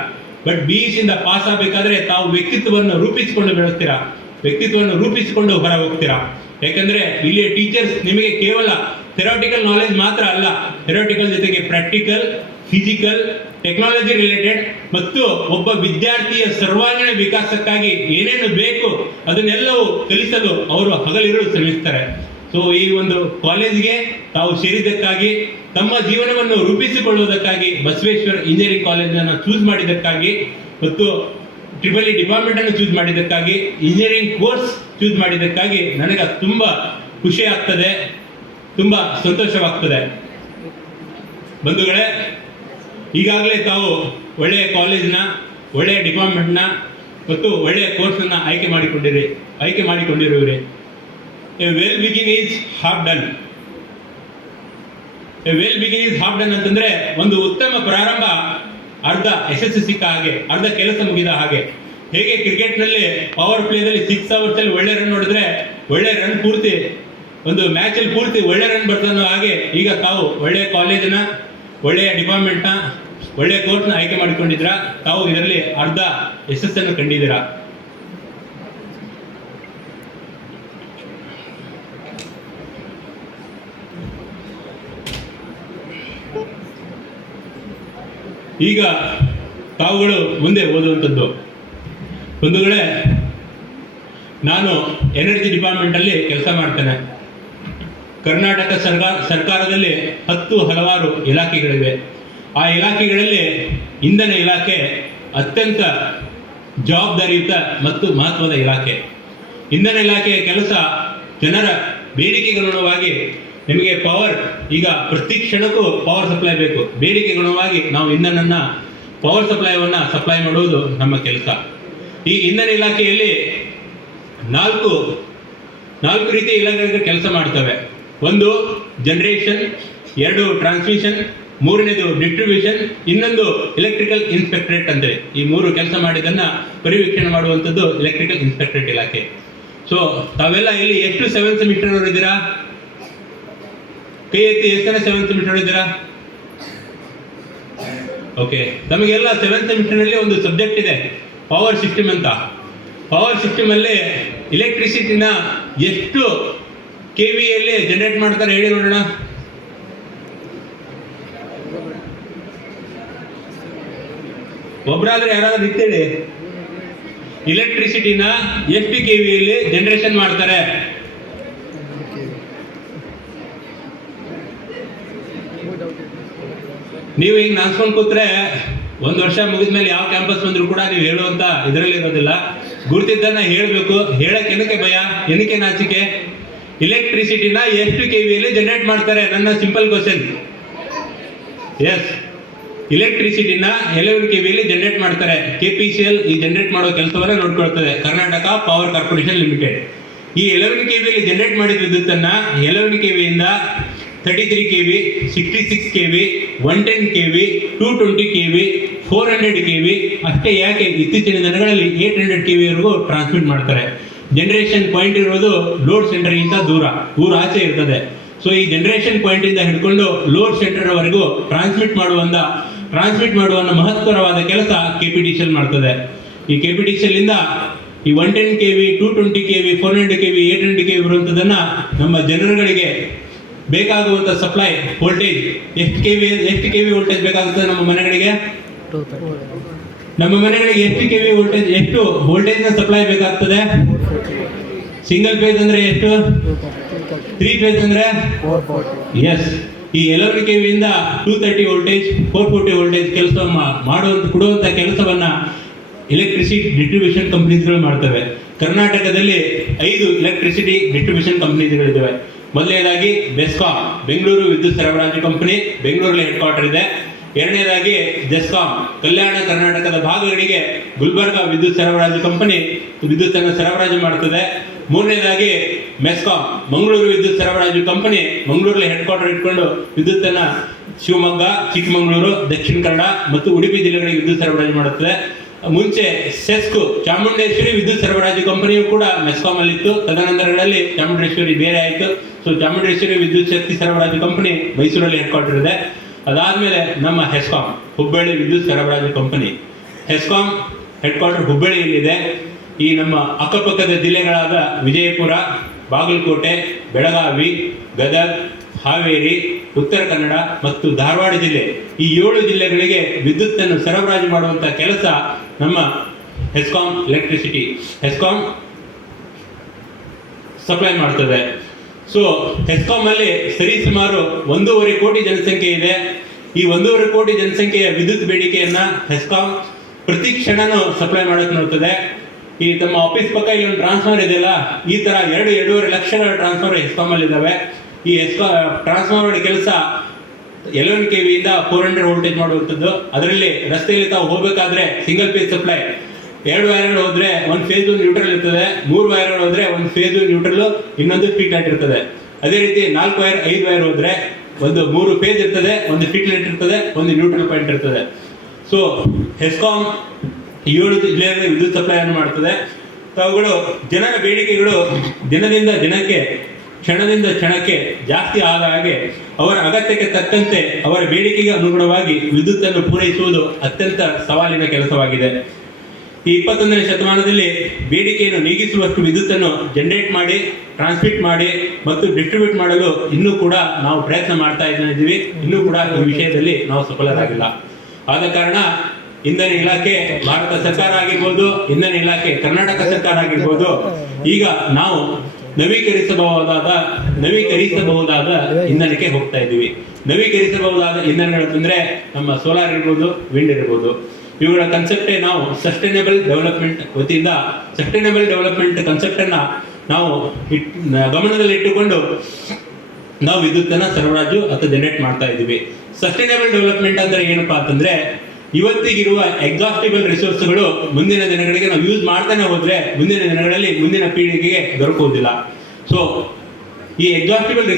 ಬಟ್ ಬಿಇಸಿಯಿಂದ ಪಾಸ್ ಆಗಬೇಕಾದ್ರೆ ತಾವು ವ್ಯಕ್ತಿತ್ವವನ್ನು ರೂಪಿಸಿಕೊಂಡು ಬೆಳೆಸ್ತೀರಾ, ವ್ಯಕ್ತಿತ್ವವನ್ನು ರೂಪಿಸಿಕೊಂಡು ಹೊರ ಹೋಗ್ತೀರಾ. ಯಾಕಂದ್ರೆ ಇಲ್ಲಿಯ ಟೀಚರ್ಸ್ ನಿಮಗೆ ಕೇವಲ ಥೆರಾಟಿಕಲ್ ನಾಲೆಜ್ ಮಾತ್ರ ಅಲ್ಲ, ಥೆರಾಟಿಕಲ್ ಜೊತೆಗೆ ಪ್ರಾಕ್ಟಿಕಲ್, ಫಿಸಿಕಲ್, ಟೆಕ್ನಾಲಜಿ ರಿಲೇಟೆಡ್ ಮತ್ತು ಒಬ್ಬ ವಿದ್ಯಾರ್ಥಿಯ ಸರ್ವಾಂಗೀಣ ವಿಕಾಸಕ್ಕಾಗಿ ಏನೇನು ಬೇಕು ಅದನ್ನೆಲ್ಲವೂ ಕಲಿಸಲು ಅವರು ಹಗಲಿರುಳು ಶ್ರಮಿಸ್ತಾರೆ. ಸೊ ಈ ಒಂದು ಕಾಲೇಜ್ಗೆ ತಾವು ಸೇರಿದ್ದಕ್ಕಾಗಿ, ತಮ್ಮ ಜೀವನವನ್ನು ರೂಪಿಸಿಕೊಳ್ಳುವುದಕ್ಕಾಗಿ ಬಸವೇಶ್ವರ ಇಂಜಿನಿಯರಿಂಗ್ ಕಾಲೇಜನ್ನು ಚೂಸ್ ಮಾಡಿದ್ದಕ್ಕಾಗಿ ಮತ್ತು EEE ಡಿಪಾರ್ಟ್ಮೆಂಟ್ ಅನ್ನು ಚೂಸ್ ಮಾಡಿದ್ದಕ್ಕಾಗಿ, ಇಂಜಿನಿಯರಿಂಗ್ ಕೋರ್ಸ್ ಚೂಸ್ ಮಾಡಿದ್ದಕ್ಕಾಗಿ ನನಗೆ ತುಂಬಾ ಖುಷಿ ಆಗ್ತದೆ, ತುಂಬಾ ಸಂತೋಷವಾಗ್ತದೆ. ಬಂಧುಗಳೇ, ಈಗಾಗಲೇ ತಾವು ಒಳ್ಳೆಯ ಕಾಲೇಜ್ನ, ಒಳ್ಳೆಯ ಡಿಪಾರ್ಟ್ಮೆಂಟ್ನ ಮತ್ತು ಒಳ್ಳೆಯ ಕೋರ್ಸನ್ನು ಆಯ್ಕೆ ಮಾಡಿಕೊಂಡಿರುವಿರಿ. A well begin is half done. A well begin is half done ಅಂತಂದ್ರೆ ಒಂದು ಉತ್ತಮ ಪ್ರಾರಂಭ ಅರ್ಧ ಯಶಸ್ಸು ಸಿಕ್ಕ ಹಾಗೆ, ಅರ್ಧ ಕೆಲಸ ಮುಗಿದ ಹಾಗೆ. ಹೇಗೆ ಕ್ರಿಕೆಟ್ನಲ್ಲಿ ಪವರ್ ಪ್ಲೇದಲ್ಲಿ 6 hours ಅಲ್ಲಿ ಒಳ್ಳೆ ರನ್ ನೋಡಿದ್ರೆ ಒಳ್ಳೆ ರನ್ ಪೂರ್ತಿ ಒಂದು ಮ್ಯಾಚ್ ಅಲ್ಲಿ ಪೂರ್ತಿ ಒಳ್ಳೆ ರನ್ ಬರ್ತಾನೋ ಹಾಗೆ ಈಗ ತಾವು ಒಳ್ಳೆಯ ಕಾಲೇಜಿನ, ಒಳ್ಳೆಯ ಡಿಪಾರ್ಟ್ಮೆಂಟ್ನ, ಒಳ್ಳೆಯ ಕೋರ್ಸ್ನ ಆಯ್ಕೆ ಮಾಡಿಕೊಂಡಿದ್ರ. ತಾವು ಇದರಲ್ಲಿ ಅರ್ಧ ಯಶಸ್ಸನ್ನು ಕಂಡಿದ್ದೀರಾ. ಈಗ ತಾವುಗಳು ಮುಂದೆ ಓದುವಂಥದ್ದು. ಬಂಧುಗಳೇ, ನಾನು ಎನರ್ಜಿ ಡಿಪಾರ್ಟ್ಮೆಂಟ್ ಅಲ್ಲಿ ಕೆಲಸ ಮಾಡ್ತೇನೆ. ಕರ್ನಾಟಕ ಸರ್ಕಾರದಲ್ಲಿ ಹಲವಾರು ಇಲಾಖೆಗಳಿವೆ. ಆ ಇಲಾಖೆಗಳಲ್ಲಿ ಇಂಧನ ಇಲಾಖೆ ಅತ್ಯಂತ ಜವಾಬ್ದಾರಿಯುತ ಮತ್ತು ಮಹತ್ವದ ಇಲಾಖೆ. ಇಂಧನ ಇಲಾಖೆಯ ಕೆಲಸ ಜನರ ಬೇಡಿಕೆಗನುಗುಣವಾಗಿ ನಿಮಗೆ ಪವರ್, ಈಗ ಪ್ರತಿ ಕ್ಷಣಕ್ಕೂ ಪವರ್ ಸಪ್ಲೈ ಬೇಕು. ಬೇಡಿಕೆ ಗುಣವಾಗಿ ನಾವು ಇಂಧನನ್ನ ಪವರ್ ಸಪ್ಲೈವನ್ನು ಸಪ್ಲೈ ಮಾಡುವುದು ನಮ್ಮ ಕೆಲಸ. ಈ ಇಂಧನ ಇಲಾಖೆಯಲ್ಲಿ ನಾಲ್ಕು ರೀತಿಯ ಇಲಾಖೆಗಳು ಕೆಲಸ ಮಾಡ್ತವೆ. ಒಂದು ಜನರೇಷನ್, ಎರಡು ಟ್ರಾನ್ಸ್ಮಿಷನ್, ಮೂರನೇದು ಡಿಸ್ಟ್ರಿಬ್ಯೂಷನ್, ಇನ್ನೊಂದು ಎಲೆಕ್ಟ್ರಿಕಲ್ ಇನ್ಸ್ಪೆಕ್ಟರೇಟ್ ಅಂದರೆ ಈ ಮೂರು ಕೆಲಸ ಮಾಡಿದ್ದನ್ನ ಪರಿವೀಕ್ಷಣೆ ಮಾಡುವಂಥದ್ದು ಎಲೆಕ್ಟ್ರಿಕಲ್ ಇನ್ಸ್ಪೆಕ್ಟರೇಟ್ ಇಲಾಖೆ. ಸೊ ತಾವೆಲ್ಲ ಇಲ್ಲಿ ಎಷ್ಟು 7th ಸೆಮಿಸ್ಟರ್ ಅವರು ಇದ್ದೀರಾ? ಕೈ ಎತ್ತಿ, ಎಷ್ಟು ಜನ 7th ಸೆಮಿಸ್ಟರ್ ಇದ್ದೀರಾ? ಓಕೆ, ನಮಗೆಲ್ಲ 7th ಸೆಮಿಸ್ಟರ್ನಲ್ಲಿ ಒಂದು ಸಬ್ಜೆಕ್ಟ್ ಇದೆ, ಪವರ್ ಸಿಸ್ಟಮ್ ಅಂತ. ಪವರ್ ಸಿಸ್ಟಮ್ ಅಲ್ಲಿ ಎಲೆಕ್ಟ್ರಿಸಿಟಿನ ಎಷ್ಟು KVಯಲ್ಲಿ ಜನರೇಟ್ ಮಾಡ್ತಾರೆ ಹೇಳಿ ನೋಡೋಣ. ಒಬ್ಬರಾದ್ರೆ ಯಾರಾದ್ರೂ ಇತ್ತೇಳಿ, ಎಲೆಕ್ಟ್ರಿಸಿಟಿನ ಎಷ್ಟು KVಯಲ್ಲಿ ಜನರೇಷನ್ ಮಾಡ್ತಾರೆ? ನೀವು ಈಗ ನಾನ್ಸ್ಕೊಂಡು ಕೂತ್ರೆ 1 ವರ್ಷ ಮುಗಿದ್ಮೇಲೆ ಯಾವ ಕ್ಯಾಂಪಸ್ ಬಂದ್ರು ಕೂಡ ನೀವು ಹೇಳುವಂತ ಇದರಲ್ಲಿ ಇರೋದಿಲ್ಲ. ಗುರ್ತಿದ್ದನ್ನ ಹೇಳಬೇಕು. ಹೇಳಕ್ ಏನಕ್ಕೆ ಭಯ, ಏನಕ್ಕೆ ನಾಚಿಕೆ? ಎಲೆಕ್ಟ್ರಿಸಿಟಿನ ಎಷ್ಟು KVಯಲ್ಲಿ ಜನರೇಟ್ ಮಾಡ್ತಾರೆ? ನನ್ನ ಸಿಂಪಲ್ ಕ್ವಶನ್. ಎಸ್, ಎಲೆಕ್ಟ್ರಿಸಿಟಿನ 11 KVಯಲ್ಲಿ ಜನರೇಟ್ ಮಾಡ್ತಾರೆ. KPCL ಈ ಜನರೇಟ್ ಮಾಡೋ ಕೆಲಸವನ್ನ ನೋಡ್ಕೊಳ್ತದೆ, ಕರ್ನಾಟಕ ಪವರ್ ಕಾರ್ಪೊರೇಷನ್ ಲಿಮಿಟೆಡ್. ಈ 11 KVಯಲ್ಲಿ ಜನರೇಟ್ ಮಾಡಿದ ವಿದ್ಯುತ್ತನ್ನ 11 KVಯಿಂದ 33 KV, 66 KV, 110 KV, 220 KV, 400 KV ಅಷ್ಟೇ ಯಾಕೆ, ಇತ್ತೀಚಿನ ದಿನಗಳಲ್ಲಿ 800 KV ವರೆಗೂ ಟ್ರಾನ್ಸ್ಮಿಟ್ ಮಾಡ್ತಾರೆ. ಜನರೇಷನ್ ಪಾಯಿಂಟ್ ಇರೋದು ಲೋಡ್ ಸೆಂಟರ್ಗಿಂತ ದೂರ, ಊರ ಆಚೆ ಇರ್ತದೆ. ಸೊ ಈ ಜನರೇಷನ್ ಪಾಯಿಂಟ್ ಇಂದ ಹಿಡ್ಕೊಂಡು ಲೋಡ್ ಸೆಂಟರ್ ವರೆಗೂ ಟ್ರಾನ್ಸ್ಮಿಟ್ ಮಾಡುವ ಮಹತ್ವರವಾದ ಕೆಲಸ KPTCL ಮಾಡ್ತದೆ. ಈ KPTCL ಇಂದ ಈ 110 KV, 220 KV, 400 KV, 800 KV ಬರುವಂಥದ್ದನ್ನ ನಮ್ಮ ಜನರುಗಳಿಗೆ ಬೇಕಾಗುವಂತ ಸಪ್ಲೈ ವೋಲ್ಟೇಜ್ ಎಷ್ಟು KV ವೋಲ್ಟೇಜ್ ಬೇಕಾಗುತ್ತೆ ನಮ್ಮ ಮನೆಗಳಿಗೆ? ಎಷ್ಟು KV ವೋಲ್ಟೇಜ್, ಎಷ್ಟು ವೋಲ್ಟೇಜ್ ನ ಸಪ್ಲೈ ಬೇಕಾಗ್ತದೆ? ಸಿಂಗಲ್ ಫೇಸ್ ಅಂದ್ರೆ ಎಷ್ಟು? 3 ಫೇಸ್ ಅಂದ್ರೆ ಎಸ್. ಈ 11 KV ಇಂದ 230 ವೋಲ್ಟೇಜ್, 440 ವೋಲ್ಟೇಜ್ ಕೆಲಸ ಕೊಡುವಂತ ಕೆಲಸವನ್ನ ಎಲೆಕ್ಟ್ರಿಸಿಟಿ ಡಿಸ್ಟ್ರಿಬ್ಯೂಷನ್ ಕಂಪನೀಸ್ಗಳು ಮಾಡ್ತವೆ. ಕರ್ನಾಟಕದಲ್ಲಿ 5 ಎಲೆಕ್ಟ್ರಿಸಿಟಿ ಡಿಸ್ಟ್ರಿಬ್ಯೂಷನ್ ಕಂಪನೀಸ್ಗಳಿದ್ದಾವೆ. ಮೊದಲನೇದಾಗಿ ಬೆಸ್ಕಾಂ, ಬೆಂಗಳೂರು ವಿದ್ಯುತ್ ಸರಬರಾಜು ಕಂಪನಿ, ಬೆಂಗಳೂರಲ್ಲಿ ಹೆಡ್ ಕ್ವಾರ್ಟರ್ ಇದೆ. ಎರಡನೇದಾಗಿ ಜೆಸ್ಕಾಂ, ಕಲ್ಯಾಣ ಕರ್ನಾಟಕದ ಭಾಗಗಳಿಗೆ ಗುಲ್ಬರ್ಗಾ ವಿದ್ಯುತ್ ಸರಬರಾಜು ಕಂಪನಿ ವಿದ್ಯುತ್ತನ್ನು ಸರಬರಾಜು ಮಾಡುತ್ತದೆ. ಮೂರನೇದಾಗಿ ಮೆಸ್ಕಾಂ, ಮಂಗಳೂರು ವಿದ್ಯುತ್ ಸರಬರಾಜು ಕಂಪನಿ, ಮಂಗಳೂರಲ್ಲಿ ಹೆಡ್ ಕ್ವಾರ್ಟರ್ ಇಟ್ಕೊಂಡು ವಿದ್ಯುತ್ತನ್ನ ಶಿವಮೊಗ್ಗ, ಚಿಕ್ಕಮಗಳೂರು, ದಕ್ಷಿಣ ಕನ್ನಡ ಮತ್ತು ಉಡುಪಿ ಜಿಲ್ಲೆಗಳಿಗೆ ವಿದ್ಯುತ್ ಸರಬರಾಜು ಮಾಡುತ್ತದೆ. ಮುಂಚೆ ಸೆಸ್ಕು, ಚಾಮುಂಡೇಶ್ವರಿ ವಿದ್ಯುತ್ ಸರಬರಾಜು ಕಂಪನಿಯು ಕೂಡ ಮೆಸ್ಕಾಂ ಅಲ್ಲಿ ಇತ್ತು. ತದನಂತರಗಳಲ್ಲಿ ಚಾಮುಂಡೇಶ್ವರಿ ಬೇರೆ ಆಯಿತು. ಸೊ ಚಾಮುಂಡೇಶ್ವರಿ ವಿದ್ಯುತ್ ಶಕ್ತಿ ಸರಬರಾಜು ಕಂಪನಿ ಮೈಸೂರಲ್ಲಿ ಹೆಡ್ ಕ್ವಾರ್ಟರ್ ಇದೆ. ಅದಾದ್ಮೇಲೆ ನಮ್ಮ ಹೆಸ್ಕಾಂ, ಹುಬ್ಬಳ್ಳಿ ವಿದ್ಯುತ್ ಸರಬರಾಜು ಕಂಪನಿ. ಹೆಸ್ಕಾಂ ಹೆಡ್ ಕ್ವಾರ್ಟರ್ ಹುಬ್ಬಳ್ಳಿಯಲ್ಲಿದೆ. ಈ ನಮ್ಮ ಅಕ್ಕಪಕ್ಕದ ಜಿಲ್ಲೆಗಳಾದ ವಿಜಯಪುರ, ಬಾಗಲಕೋಟೆ, ಬೆಳಗಾವಿ, ಗದಗ್, ಹಾವೇರಿ, ಉತ್ತರ ಕನ್ನಡ ಮತ್ತು ಧಾರವಾಡ ಜಿಲ್ಲೆ, ಈ 7 ಜಿಲ್ಲೆಗಳಿಗೆ ವಿದ್ಯುತ್ತನ್ನು ಸರಬರಾಜು ಮಾಡುವಂತಹ ಕೆಲಸ ನಮ್ಮ ಹೆಸ್ಕಾಂ ಹೆಸ್ಕಾಂ ಸಪ್ಲೈ ಮಾಡ್ತದೆ. ಸೊ ಹೆಸ್ಕಾಂ ಅಲ್ಲಿ ಸರಿಸುಮಾರು 1.5 ಕೋಟಿ ಜನಸಂಖ್ಯೆ ಇದೆ. ಈ 1.5 ಕೋಟಿ ಜನಸಂಖ್ಯೆಯ ವಿದ್ಯುತ್ ಬೇಡಿಕೆಯನ್ನ ಹೆಸ್ಕಾಂ ಪ್ರತಿ ಕ್ಷಣನೂ ಸಪ್ಲೈ ಮಾಡಕ್ಕೆ ನೋಡ್ತದೆ. ಈ ತಮ್ಮ ಆಫೀಸ್ ಪಕ್ಕ ಇಲ್ಲೊಂದು ಟ್ರಾನ್ಸ್ಫಾರ್ಮರ್ ಇದೆಯಲ್ಲ, ಈ ತರ 2.5 ಲಕ್ಷಗಳ ಟ್ರಾನ್ಸ್ಫಾರ್ಮರ್ ಹೆಸ್ಕಾಂ ಅಲ್ಲಿ ಇದಾವೆ. ಈ ಟ್ರಾನ್ಸ್ಫಾರ್ಮರ್ ಕೆಲಸ 11 KV ಇಂದ 400 ವೋಲ್ಟೇಜ್ ಮಾಡುವಂಥದ್ದು. ಅದರಲ್ಲಿ ರಸ್ತೆಯಲ್ಲಿ ತಾವು ಹೋಗಬೇಕಾದ್ರೆ ಸಿಂಗಲ್ ಫೇಸ್ ಸಪ್ಲೈ, 2 ವೈರ್ಗಳು ಹೋದ್ರೆ ಒಂದು ಫೇಸ್ ನ್ಯೂಟ್ರಲ್ ಇರ್ತದೆ, 3 ವೈರ್ಗಳು ಹೋದ್ರೆ ಒಂದು ಫೇಸ್ ನ್ಯೂಟ್ರಲ್, ಇನ್ನೊಂದು ಸ್ಟ್ರೀಟ್ ಲೈಟ್ ಇರ್ತದೆ. ಅದೇ ರೀತಿ 4 ವೈರ್ 5 ವೈರ್ ಹೋದ್ರೆ ಒಂದು 3 ಫೇಸ್ ಇರ್ತದೆ, ಒಂದು ಸ್ಟ್ರೀಟ್ ಲೈಟ್ ಇರ್ತದೆ, ಒಂದು ನ್ಯೂಟ್ರಲ್ ಪಾಯಿಂಟ್ ಇರ್ತದೆ. ಸೊ ಹೆಸ್ಕಾಂ 7 ಜಿಲ್ಲೆಯಲ್ಲಿ ವಿದ್ಯುತ್ ಸಪ್ಲೈ ಅನ್ನು ಮಾಡ್ತದೆ. ತಾವುಗಳು ಜನರ ಬೇಡಿಕೆಗಳು ದಿನದಿಂದ ದಿನಕ್ಕೆ, ಕ್ಷಣದಿಂದ ಕ್ಷಣಕ್ಕೆ ಜಾಸ್ತಿ ಆದ ಹಾಗೆ ಅವರ ಅಗತ್ಯಕ್ಕೆ ತಕ್ಕಂತೆ ಅವರ ಬೇಡಿಕೆಗೆ ಅನುಗುಣವಾಗಿ ವಿದ್ಯುತ್ತನ್ನು ಪೂರೈಸುವುದು ಅತ್ಯಂತ ಸವಾಲಿನ ಕೆಲಸವಾಗಿದೆ. ಈ 21ನೇ ಶತಮಾನದಲ್ಲಿ ಬೇಡಿಕೆಯನ್ನು ನೀಗಿಸುವಷ್ಟು ವಿದ್ಯುತ್ತನ್ನು ಜನರೇಟ್ ಮಾಡಿ, ಟ್ರಾನ್ಸ್ಮಿಟ್ ಮಾಡಿ ಮತ್ತು ಡಿಸ್ಟ್ರಿಬ್ಯೂಟ್ ಮಾಡಲು ಇನ್ನೂ ಕೂಡ ನಾವು ಪ್ರಯತ್ನ ಮಾಡ್ತಾ ಇದ್ದೀವಿ. ಇನ್ನೂ ಕೂಡ ಈ ವಿಷಯದಲ್ಲಿ ನಾವು ಸಫಲರಾಗಿಲ್ಲ. ಆದ ಕಾರಣ ಇಂಧನ ಇಲಾಖೆ ಭಾರತ ಸರ್ಕಾರ ಆಗಿರ್ಬೋದು, ಇಂಧನ ಇಲಾಖೆ ಕರ್ನಾಟಕ ಸರ್ಕಾರ ಆಗಿರ್ಬೋದು, ಈಗ ನಾವು ನವೀಕರಿಸಬಹುದಾದ ಇಂಧನಕ್ಕೆ ಹೋಗ್ತಾ ಇದ್ದೀವಿ. ನವೀಕರಿಸಬಹುದಾದ ಇಂಧನಗಳಂತಂದ್ರೆ ನಮ್ಮ ಸೋಲಾರ್ ಇರ್ಬೋದು, ವಿಂಡ್ ಇರ್ಬೋದು. ಇವುಗಳ ಕನ್ಸೆಪ್ಟೇ ನಾವು ಸಸ್ಟೈನಬಲ್ ಡೆವಲಪ್ಮೆಂಟ್ ವತಿಯಿಂದ ಸಸ್ಟೈನಬಲ್ ಡೆವಲಪ್ಮೆಂಟ್ ಕನ್ಸೆಪ್ಟ್ ಅನ್ನ ನಾವು ಗಮನದಲ್ಲಿ ಇಟ್ಟುಕೊಂಡು ನಾವು ವಿದ್ಯುತ್ತನ್ನ ಸರಬರಾಜು ಅಥವಾ ಜನರೇಟ್ ಮಾಡ್ತಾ ಇದ್ದೀವಿ. ಸಸ್ಟೈನಬಲ್ ಡೆವಲಪ್ಮೆಂಟ್ ಅಂದ್ರೆ ಏನಪ್ಪಾ ಅಂತಂದ್ರೆ, ಇವತ್ತಿಗಿರುವ ಎಕ್ಸಾಸ್ಟಿಬಲ್ ರಿಸೋರ್ಸ್ಗಳು ಮುಂದಿನ ದಿನಗಳಿಗೆ ನಾವು ಯೂಸ್ ಮಾಡ್ತಾನೆ ಹೋದ್ರೆ ಮುಂದಿನ ದಿನಗಳಲ್ಲಿ ಮುಂದಿನ ಪೀಳಿಗೆಗೆ ದೊರಕುವುದಿಲ್ಲ. ಸೊ ಈ ಎಕ್ಸಾಸ್ಟಿಬಲ್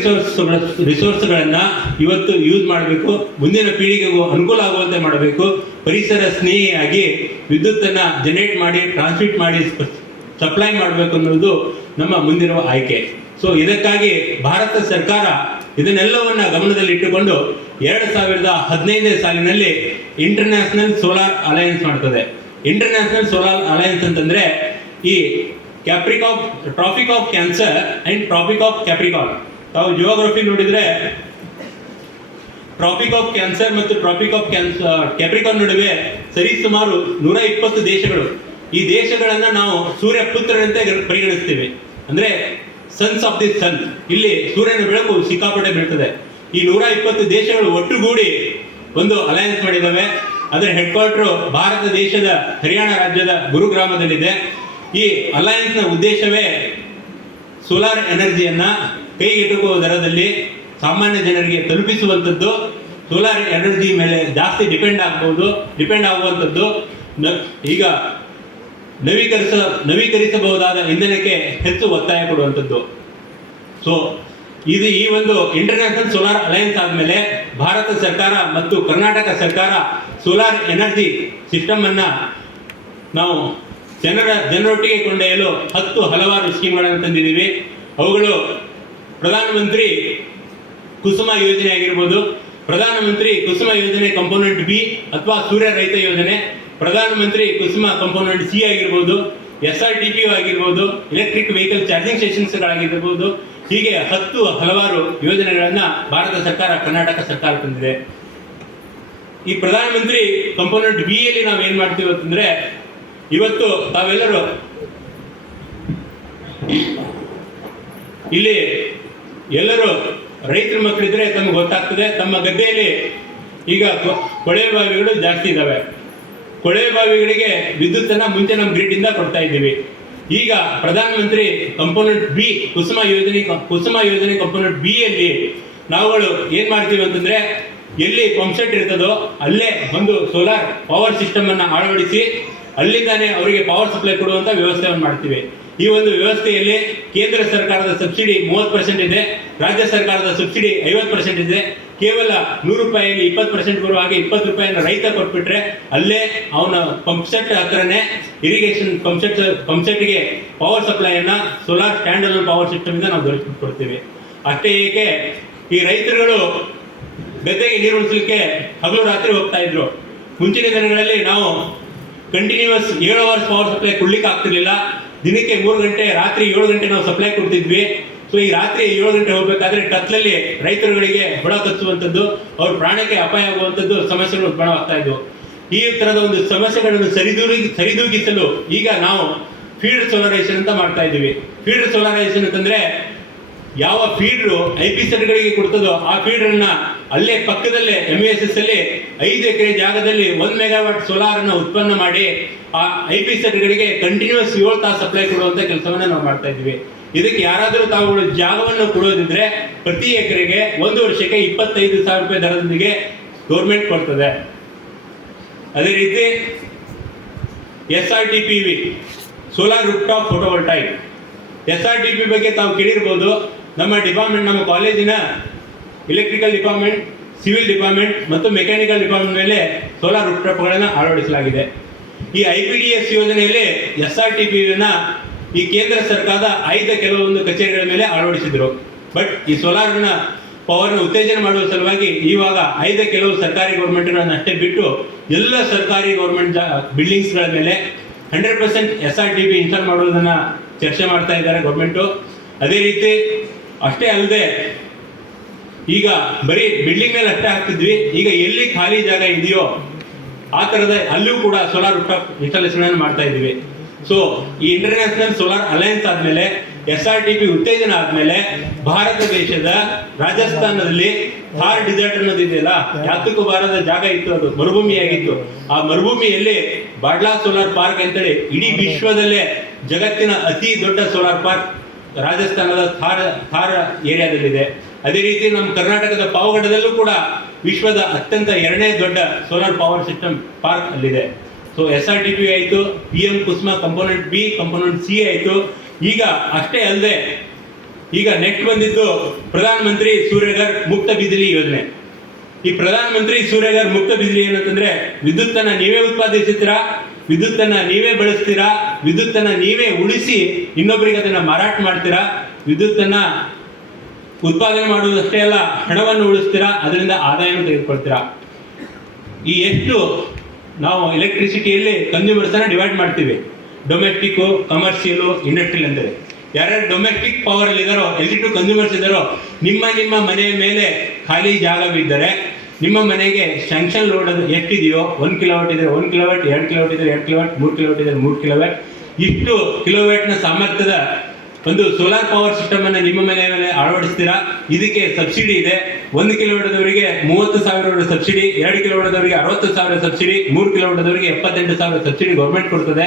ರಿಸೋರ್ಸ್ಗಳನ್ನ ಇವತ್ತು ಯೂಸ್ ಮಾಡಬೇಕು, ಮುಂದಿನ ಪೀಳಿಗೆಗೂ ಅನುಕೂಲ ಆಗುವಂತೆ ಮಾಡಬೇಕು, ಪರಿಸರ ಸ್ನೇಹಿಯಾಗಿ ವಿದ್ಯುತ್ತನ್ನ ಜನರೇಟ್ ಮಾಡಿ ಟ್ರಾನ್ಸ್ಮಿಟ್ ಮಾಡಿ ಸಪ್ಲೈ ಮಾಡಬೇಕು ಅನ್ನೋದು ನಮ್ಮ ಮುಂದಿರುವ ಆಯ್ಕೆ. ಸೊ ಇದಕ್ಕಾಗಿ ಭಾರತ ಸರ್ಕಾರ ಇದನ್ನೆಲ್ಲವನ್ನ ಗಮನದಲ್ಲಿ ಇಟ್ಟುಕೊಂಡು 2015ನೇ ಸಾಲಿನಲ್ಲಿ ಇಂಟರ್ನ್ಯಾಷನಲ್ ಸೋಲಾರ್ ಅಲಯನ್ಸ್ ಮಾಡ್ತದೆ. ಇಂಟರ್ನ್ಯಾಷನಲ್ ಸೋಲಾರ್ ಅಲಯನ್ಸ್ ಅಂತಂದ್ರೆ ಈ tropic of cancer and tropic of Capricorn. ತಾವು ಜಿಯೋಗ್ರಫಿ ನೋಡಿದ್ರೆ ಟ್ರಾಪಿಕ್ ಆಫ್ ಕ್ಯಾನ್ಸರ್ ಮತ್ತು ಟ್ರಾಪಿಕ್ ಆಫ್ ಕ್ಯಾಪ್ರಿಕಾನ್ ನಡುವೆ ಸರಿಸುಮಾರು 120 ದೇಶಗಳು. ಈ ದೇಶಗಳನ್ನ ನಾವು ಸೂರ್ಯ ಪುತ್ರರಂತೆ ಪರಿಗಣಿಸ್ತೀವಿ. ಅಂದ್ರೆ ಸನ್ಸ್ ಆಫ್ ದಿ ಸನ್. ಇಲ್ಲಿ ಸೂರ್ಯನ ಬೆಳಕು ಸಿಕ್ಕಾಪಟ್ಟೆ ಬೀಳ್ತದೆ. ಈ 120 ದೇಶಗಳು ಒಟ್ಟುಗೂಡಿ ಒಂದು ಅಲಯನ್ಸ್ ಮಾಡಿದ್ದಾವೆ. ಅದರ ಹೆಡ್ ಕ್ವಾರ್ಟರ್ ಭಾರತ ದೇಶದ ಹರಿಯಾಣ ರಾಜ್ಯದ ಗುರುಗ್ರಾಮದಲ್ಲಿದೆ. ಈ ಅಲಯನ್ಸ್ ನ ಉದ್ದೇಶವೇ ಸೋಲಾರ್ ಎನರ್ಜಿಯನ್ನ ಕೈಗೆಟುಕುವ ದರದಲ್ಲಿ ಸಾಮಾನ್ಯ ಜನರಿಗೆ ತಲುಪಿಸುವಂಥದ್ದು. ಸೋಲಾರ್ ಎನರ್ಜಿ ಮೇಲೆ ಜಾಸ್ತಿ ಡಿಪೆಂಡ್ ಆಗುವಂಥದ್ದು. ಈಗ ನವೀಕರಿಸಬಹುದಾದ ಇಂಧನಕ್ಕೆ ಹೆಚ್ಚು ಒತ್ತಾಯ ಕೊಡುವಂಥದ್ದು. ಸೊ ಈ ಒಂದು ಇಂಟರ್ನ್ಯಾಷನಲ್ ಸೋಲಾರ್ ಅಲಯನ್ಸ್ ಆದಮೇಲೆ ಭಾರತ ಸರ್ಕಾರ ಮತ್ತು ಕರ್ನಾಟಕ ಸರ್ಕಾರ ಸೋಲಾರ್ ಎನರ್ಜಿ ಸಿಸ್ಟಮ್ ಅನ್ನ ನಾವು ಜನರೊಟ್ಟಿಗೆ ಕೊಂಡೊಯ್ಯಲು ಹಲವಾರು ಸ್ಕೀಮ್ಗಳನ್ನು ತಂದಿದ್ದೀವಿ. ಅವುಗಳು ಪ್ರಧಾನಮಂತ್ರಿ ಕುಸುಮ ಯೋಜನೆ ಆಗಿರ್ಬೋದು, ಪ್ರಧಾನಮಂತ್ರಿ ಕುಸುಮ ಯೋಜನೆ ಕಂಪೋನೆಂಟ್ ಬಿ ಅಥವಾ ಸೂರ್ಯ ರೈತ ಯೋಜನೆ, ಪ್ರಧಾನಮಂತ್ರಿ ಕುಸುಮ ಕಂಪೋನೆಂಟ್ ಸಿ ಆಗಿರ್ಬೋದು, SRTP ಆಗಿರ್ಬೋದು, ಎಲೆಕ್ಟ್ರಿಕ್ ವೆಹಿಕಲ್ ಚಾರ್ಜಿಂಗ್ ಸ್ಟೇಷನ್ಸ್ಗಳಾಗಿರ್ಬೋದು. ಹೀಗೆ ಹಲವಾರು ಯೋಜನೆಗಳನ್ನ ಭಾರತ ಸರ್ಕಾರ ಕರ್ನಾಟಕ ಸರ್ಕಾರ ತಂದಿದೆ. ಈ ಪ್ರಧಾನಮಂತ್ರಿ ಕಂಪೋನೆಂಟ್ ಬಿ ಯಲ್ಲಿ ನಾವು ಏನ್ ಮಾಡ್ತೀವಿ ಅಂತಂದ್ರೆ, ಇವತ್ತು ತಾವೆಲ್ಲರೂ ಇಲ್ಲಿ ಎಲ್ಲರೂ ರೈತರ ಮಕ್ಕಳಿದ್ರೆ ತಮಗೆ ಗೊತ್ತಾಗ್ತದೆ. ತಮ್ಮ ಗದ್ದೆಯಲ್ಲಿ ಈಗ ಕೊಳವೆ ಬಾವಿಗಳು ಜಾಸ್ತಿ ಇದ್ದಾವೆ. ಕೊಳವೆ ಬಾವಿಗಳಿಗೆ ವಿದ್ಯುತ್ತನ್ನ ಮುಂಚೆ ನಮ್ಮ ಗ್ರಿಡ್ ಇಂದ ಕೊಡ್ತಾ ಇದ್ದೀವಿ. ಈಗ ಪ್ರಧಾನಮಂತ್ರಿ ಕಂಪೋನೆಂಟ್ ಬಿ ಕುಸುಮ ಯೋಜನೆ ಕಂಪೋನೆಂಟ್ ಬಿ ಯಲ್ಲಿ ನಾವುಗಳು ಏನ್ ಮಾಡ್ತೀವಿ ಅಂತಂದ್ರೆ, ಎಲ್ಲಿ ಪಂಪ್ ಸೆಟ್ ಇರ್ತದೋ ಅಲ್ಲೇ ಒಂದು ಸೋಲಾರ್ ಪವರ್ ಸಿಸ್ಟಮ್ ಅನ್ನ ಅಳವಡಿಸಿ ಅಲ್ಲಿಂದಾನೇ ಅವರಿಗೆ ಪವರ್ ಸಪ್ಲೈ ಕೊಡುವಂತ ವ್ಯವಸ್ಥೆಯನ್ನು ಮಾಡ್ತೀವಿ. ಈ ಒಂದು ವ್ಯವಸ್ಥೆಯಲ್ಲಿ ಕೇಂದ್ರ ಸರ್ಕಾರದ ಸಬ್ಸಿಡಿ 30% ಇದೆ, ರಾಜ್ಯ ಸರ್ಕಾರದ ಸಬ್ಸಿಡಿ 50% ಇದೆ. ಕೇವಲ 100 ರೂಪಾಯಿಯಲ್ಲಿ 20% ಬರುವ ಹಾಗೆ 20 ರೂಪಾಯಿನ ರೈತ ಕೊಟ್ಬಿಟ್ರೆ ಅಲ್ಲೇ ಅವನ ಪಂಪ್ ಸೆಟ್ ಹತ್ರನೇ ಇರಿಗೇಷನ್ ಪಂಪ್ ಸೆಟ್ಗೆ ಪವರ್ ಸಪ್ಲೈಯನ್ನ solar standalone power system ಇಂದ ನಾವು ದೊರಕಿಸ್ಕೊಡ್ತೀವಿ. ಅಷ್ಟೇ ಏಕೆ, ಈ ರೈತರುಗಳು ಗದ್ದೆಗೆ ನೀರು ಉಳಿಸಲಿಕ್ಕೆ ಹಗಲು ರಾತ್ರಿ ಹೋಗ್ತಾ ಇದ್ರು. ಮುಂಚಿನ ದಿನಗಳಲ್ಲಿ ನಾವು ಕಂಟಿನ್ಯೂಸ್ 7 ಅವರ್ಸ್ ಪವರ್ ಸಪ್ಲೈ ಕೊಡ್ಲಿಕ್ಕೆ ಆಗ್ತಿರ್ಲಿಲ್ಲ. ದಿನಕ್ಕೆ 3 ಗಂಟೆ, ರಾತ್ರಿ 7 ಗಂಟೆ ನಾವು ಸಪ್ಲೈ ಕೊಡ್ತಿದ್ವಿ. ಸೊ ಈ ರಾತ್ರಿ 7 ಗಂಟೆ ಹೋಗ್ಬೇಕಾದ್ರೆ ಕತ್ಲಲ್ಲಿ ರೈತರುಗಳಿಗೆ ಹೊಳ ಕಚ್ಚುವಂಥದ್ದು, ಅವ್ರ ಪ್ರಾಣಕ್ಕೆ ಅಪಾಯ ಆಗುವಂಥದ್ದು ಸಮಸ್ಯೆಗಳು ಉತ್ಪನ್ನವಾಗ್ತಾ ಇದ್ವು. ಈ ತರದ ಒಂದು ಸಮಸ್ಯೆಗಳನ್ನು ಸರಿದೂಗಿಸಲು ಈಗ ನಾವು ಫೀಡರ್ ಸೋಲರೈಸೇಷನ್ ಅಂತ ಮಾಡ್ತಾ ಇದ್ದೀವಿ. ಫೀಡರ್ ಸೋಲರೈಸೇಷನ್ ಅಂತಂದ್ರೆ, ಯಾವ ಫೀಡ್ರು IPSET ಗಳಿಗೆ ಕೊಡ್ತದೋ ಆ ಫೀಡರ್ನ ಅಲ್ಲೇ ಪಕ್ಕದಲ್ಲೇ MESS ಅಲ್ಲಿ 5 ಎಕರೆ ಜಾಗದಲ್ಲಿ 1 ಮೆಗಾವಾಟ್ ಸೋಲಾರ್ ಅನ್ನ ಉತ್ಪನ್ನ ಮಾಡಿ ಆ IPSET ಗಳಿಗೆ ಕಂಟಿನ್ಯೂಸ್ 7 ತಾಸು ಸಪ್ಲೈ ಕೊಡುವಂತ ಕೆಲಸವನ್ನ ನಾವು ಮಾಡ್ತಾ ಇದ್ವಿ. ಇದಕ್ಕೆ ಯಾರಾದರೂ ತಾವುಗಳು ಜಾಗವನ್ನು ಕೊಡೋದಿದ್ರೆ ಪ್ರತಿ ಎಕರೆಗೆ 1 ವರ್ಷಕ್ಕೆ 25,000 ರೂಪಾಯಿ ದರದೊಂದಿಗೆ ಗೌರ್ಮೆಂಟ್ ಕೊಡ್ತದೆ. ಅದೇ ರೀತಿ SRTPV ಸೋಲಾರ್ ರೂಫ್ಟಾಪ್ ಫೋಟೋವೋಲ್ಟಾಯಿಕ್. SRTP ಬಗ್ಗೆ ತಾವು ಕೇಳಿರ್ಬೋದು. ನಮ್ಮ ಕಾಲೇಜಿನ ಎಲೆಕ್ಟ್ರಿಕಲ್ ಡಿಪಾರ್ಟ್ಮೆಂಟ್, ಸಿವಿಲ್ ಡಿಪಾರ್ಟ್ಮೆಂಟ್ ಮತ್ತು ಮೆಕ್ಯಾನಿಕಲ್ ಡಿಪಾರ್ಟ್ಮೆಂಟ್ ಮೇಲೆ ಸೋಲಾರ್ ರೂಫ್ಟಾಪ್ಗಳನ್ನು ಅಳವಡಿಸಲಾಗಿದೆ. ಈ IPDS ಯೋಜನೆಯಲ್ಲಿ SRTPನ ಈ ಕೇಂದ್ರ ಸರ್ಕಾರದ ಆಯ್ದ ಕೆಲವೊಂದು ಕಚೇರಿಗಳ ಮೇಲೆ ಅಳವಡಿಸಿದ್ರು. ಬಟ್ ಈ ಸೋಲಾರ್ನ ಪವರ್ನ ಉತ್ತೇಜನ ಮಾಡುವ ಸಲುವಾಗಿ ಇವಾಗ ಆಯ್ದ ಕೆಲವು ಸರ್ಕಾರಿ ಗೌರ್ಮೆಂಟ್ಗಳನ್ನು ಅಷ್ಟೇ ಬಿಟ್ಟು ಎಲ್ಲ ಸರ್ಕಾರಿ ಗೌರ್ಮೆಂಟ್ ಬಿಲ್ಡಿಂಗ್ಸ್ಗಳ ಮೇಲೆ 100% SRTP ಇನ್ಸ್ಟಾಲ್ ಮಾಡುವುದನ್ನ ಚರ್ಚೆ ಮಾಡ್ತಾ ಇದ್ದಾರೆ ಗೌರ್ಮೆಂಟು. ಅದೇ ರೀತಿ ಅಷ್ಟೇ ಅಲ್ಲದೆ ಈಗ ಬರೀ ಬಿಲ್ಡಿಂಗ್ ಮೇಲೆ ಅಷ್ಟೇ ಹಾಕ್ತಿದ್ವಿ. ಈಗ ಎಲ್ಲಿ ಖಾಲಿ ಜಾಗ ಇದೆಯೋ ಆ ತರದ ಅಲ್ಲೂ ಕೂಡ ಸೋಲಾರ್ ರೂಫ್ಟಾಪ್ ಇನ್ಸ್ಟಾಲೇಷನ್ ಮಾಡ್ತಾ ಇದ್ದೀವಿ. ಸೊ ಈ ಇಂಟರ್ನ್ಯಾಷನಲ್ ಸೋಲಾರ್ ಅಲಯನ್ಸ್ ಆದ್ಮೇಲೆ SRTP ಉತ್ತೇಜನ ಆದ್ಮೇಲೆ ಭಾರತ ದೇಶದ ರಾಜಸ್ಥಾನದಲ್ಲಿ ಥಾರ್ ಡಿಸರ್ಟ್ ಅನ್ನೋದು ಇದೆಯಲ್ಲ, ಯಾತಕ್ಕೂ ಬಾರದ ಜಾಗ ಇತ್ತು, ಅದು ಮರುಭೂಮಿಯಾಗಿತ್ತು. ಆ ಮರುಭೂಮಿಯಲ್ಲಿ ಬಾಡ್ಲಾ ಸೋಲಾರ್ ಪಾರ್ಕ್ ಅಂತೇಳಿ ಇಡೀ ವಿಶ್ವದಲ್ಲೇ ಜಗತ್ತಿನ ಅತಿ ದೊಡ್ಡ ಸೋಲಾರ್ ಪಾರ್ಕ್ ರಾಜಸ್ಥಾನದ ಥಾರ್ ಏರಿಯಾದಲ್ಲಿದೆ. ಅದೇ ರೀತಿ ನಮ್ಮ ಕರ್ನಾಟಕದ ಪಾವಗಡದಲ್ಲೂ ಕೂಡ ವಿಶ್ವದ ಅತ್ಯಂತ 2ನೇ ದೊಡ್ಡ ಸೋಲಾರ್ ಪವರ್ ಸಿಸ್ಟಮ್ ಪಾರ್ಕ್ ಅಲ್ಲಿದೆ. ಸೊ SRTP ಆಯಿತು, PM ಕುಸುಮ ಕಂಪೋನೆಂಟ್ ಬಿ, ಕಂಪೋನೆಂಟ್ ಸಿ ಆಯಿತು. ಈಗ ಅಷ್ಟೇ ಅಲ್ಲದೆ ಈಗ ನೆಕ್ಸ್ಟ್ ಬಂದಿದ್ದು ಪ್ರಧಾನ ಮಂತ್ರಿ ಸೂರ್ಯಘರ್ ಮುಕ್ತ ಬಿಜಿಲಿ ಯೋಜನೆ. ಈ ಪ್ರಧಾನ ಮಂತ್ರಿ ಸೂರ್ಯಘರ್ ಮುಕ್ತ ಬಿಜಿಲಿ ಏನಂತಂದ್ರೆ ವಿದ್ಯುತ್ತನ್ನ ನೀವೇ ಉತ್ಪಾದಿಸ್ತೀರಾ, ವಿದ್ಯುತ್ತನ್ನ ನೀವೇ ಬಳಸ್ತೀರಾ, ವಿದ್ಯುತ್ತನ್ನ ನೀವೇ ಉಳಿಸಿ ಇನ್ನೊಬ್ಬರಿಗೆ ಅದನ್ನ ಮಾರಾಟ ಮಾಡ್ತೀರಾ, ವಿದ್ಯುತ್ತನ್ನ ಉತ್ಪಾದನೆ ಮಾಡುವುದಷ್ಟೇ ಅಲ್ಲ ಹಣವನ್ನು ಉಳಿಸ್ತೀರಾ, ಅದರಿಂದ ಆದಾಯವನ್ನು ತೆಗೆದುಕೊಳ್ತೀರಾ. ಈ ಎಷ್ಟು ನಾವು ಎಲೆಕ್ಟ್ರಿಸಿಟಿಯಲ್ಲಿ ಕನ್ಸ್ಯೂಮರ್ಸ್ ಅನ್ನ ಡಿವೈಡ್ ಮಾಡ್ತೀವಿ, ಡೊಮೆಸ್ಟಿಕ್, ಕಮರ್ಷಿಯಲ್, ಇಂಡಸ್ಟ್ರಿಯಲ್ ಅಂದರೆ ಯಾರ್ಯಾರು ಡೊಮೆಸ್ಟಿಕ್ ಪವರ್ ಅಲ್ಲಿ ಇದಾರೋ, ಎಲ್2 ಕನ್ಸ್ಯೂಮರ್ಸ್ ಇದ್ದಾರೋ, ನಿಮ್ಮ ಮನೆಯ ಮೇಲೆ ಖಾಲಿ ಜಾಗವಿದ್ದರೆ ನಿಮ್ಮ ಮನೆಗೆ ಸ್ಯಾಂಕ್ಷನ್ ಲೋಡ್ ಅದು ಎಷ್ಟಿದೆಯೋ 1 ಕಿಲೋವಾಟ್ ಇದ್ರೆ 1 ಕಿಲೋವಾಟ್, 2 ಕಿಲೋವಾಟ್ ಇದ್ರೆ 2 ಕಿಲೋವಾಟ್, 3 ಕಿಲೋವಾಟ್ ಇದ್ರೆ 3 ಕಿಲೋವಾಟ್, ಇಷ್ಟು ಕಿಲೋವ್ಯಾಟ್ನ ಸಾಮರ್ಥ್ಯದ ಒಂದು ಸೋಲಾರ್ ಪವರ್ ಸಿಸ್ಟಮ್ ಅನ್ನು ನಿಮ್ಮ ಮನೆ ಮೇಲೆ ಅಳವಡಿಸ್ತೀರಾ. ಇದಕ್ಕೆ ಸಬ್ಸಿಡಿ ಇದೆ. 1 ಕಿಲೋವಾಟ್ದವರಿಗೆ 30,000 ಸಬ್ಸಿಡಿ, 2 ಕಿಲೋವಾಟ್ದವರಿಗೆ 60,000 ಸಬ್ಸಿಡಿ, 3 ಕಿಲೋವಾಟ್ದವರಿಗೆ 78,000 ಸಬ್ಸಿಡಿ ಗೌರ್ಮೆಂಟ್ ಕೊಡ್ತದೆ.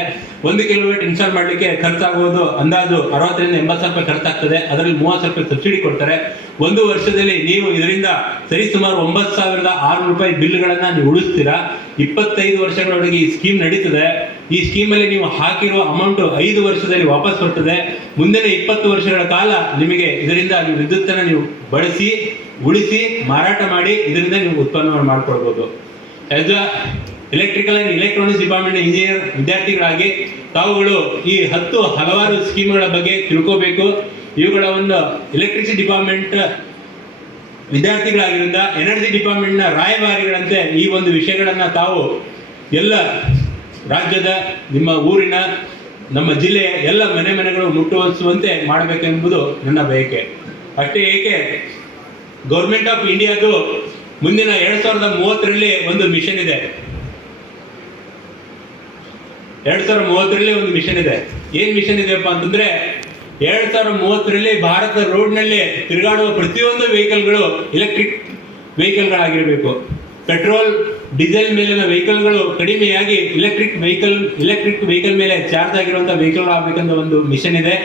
1 ಕಿಲೋವಾಟ್ ಇನ್ಸ್ಟಾಲ್ ಮಾಡಲಿಕ್ಕೆ ಖರ್ಚಾಗುವುದು ಅಂದಾಜು 60,000 ರಿಂದ 80,000 ರೂಪಾಯಿ ಖರ್ಚಾಗ್ತದೆ. ಅದರಲ್ಲಿ 30,000 ರೂಪಾಯಿ ಸಬ್ಸಿಡಿ ಕೊಡ್ತಾರೆ. ಒಂದು ವರ್ಷದಲ್ಲಿ ನೀವು ಇದರಿಂದ ಸರಿಸುಮಾರು 9,600 ರೂಪಾಯಿ ಬಿಲ್ಗಳನ್ನ ನೀವು ಉಳಿಸ್ತೀರಾ. 25 ವರ್ಷಗಳವರೆಗೆ ಈ ಸ್ಕೀಮ್ ನಡೀತದೆ. ಈ ಸ್ಕೀಮಲ್ಲಿ ನೀವು ಹಾಕಿರುವ ಅಮೌಂಟ್ 5 ವರ್ಷದಲ್ಲಿ ವಾಪಸ್ ಬರ್ತದೆ. ಮುಂದಿನ 20 ವರ್ಷಗಳ ಕಾಲ ನಿಮಗೆ ಇದರಿಂದ ನೀವು ವಿದ್ಯುತ್ತನ್ನು ನೀವು ಬಳಸಿ, ಉಳಿಸಿ, ಮಾರಾಟ ಮಾಡಿ ಇದರಿಂದ ನೀವು ಉತ್ಪನ್ನವನ್ನು ಮಾಡ್ಕೊಳ್ಬಹುದು. As a electrical and electronics department engineer ವಿದ್ಯಾರ್ಥಿಗಳಾಗಿ ತಾವುಗಳು ಈ ಹಲವಾರು ಸ್ಕೀಮ್ಗಳ ಬಗ್ಗೆ ತಿಳ್ಕೋಬೇಕು. ಇವುಗಳ ಒಂದು ಎಲೆಕ್ಟ್ರಿಸಿಟಿ ಡಿಪಾರ್ಟ್ಮೆಂಟ್ ವಿದ್ಯಾರ್ಥಿಗಳಾಗಿರಿಂದ ಎನರ್ಜಿ ಡಿಪಾರ್ಟ್ಮೆಂಟ್ನ ರಾಯಭಾರಿಗಳಂತೆ ಈ ಒಂದು ವಿಷಯಗಳನ್ನ ತಾವು ಎಲ್ಲ ರಾಜ್ಯದ, ನಿಮ್ಮ ಊರಿನ, ನಮ್ಮ ಜಿಲ್ಲೆಯ ಎಲ್ಲ ಮನೆಗಳು ಮುಟ್ಟುವಂತೆ ಮಾಡಬೇಕೆಂಬುದು ನನ್ನ ಬಯಕೆ. ಅಷ್ಟೇ ಏಕೆ ಗೌರ್ಮೆಂಟ್ ಆಫ್ ಇಂಡಿಯಾದು ಮುಂದಿನ 2030ರಲ್ಲಿ ಒಂದು ಮಿಷನ್ ಇದೆ. 2030ರಲ್ಲಿ ಒಂದು ಮಿಷನ್ ಇದೆ. ಏನ್ ಮಿಷನ್ ಇದೆಯಪ್ಪ ಅಂತಂದ್ರೆ 2030ರಲ್ಲಿ ಭಾರತ ರೋಡ್ನಲ್ಲಿ ತಿರುಗಾಡುವ ಪ್ರತಿಯೊಂದು ವೆಹಿಕಲ್ಗಳು ಎಲೆಕ್ಟ್ರಿಕ್ ವೆಹಿಕಲ್ಗಳಾಗಿರಬೇಕು. ಪೆಟ್ರೋಲ್, ಡೀಸೆಲ್ ಮೇಲಿನ ವೆಹಿಕಲ್ಗಳು ಕಡಿಮೆಯಾಗಿ ಎಲೆಕ್ಟ್ರಿಕ್ ವೆಹಿಕಲ್ ಮೇಲೆ ಚಾರ್ಜ್ ಆಗಿರುವಂತಹ ವೆಹಿಕಲ್ ಆಗಬೇಕಂತ ಒಂದು ಮಿಷನ್ ಇದೆ.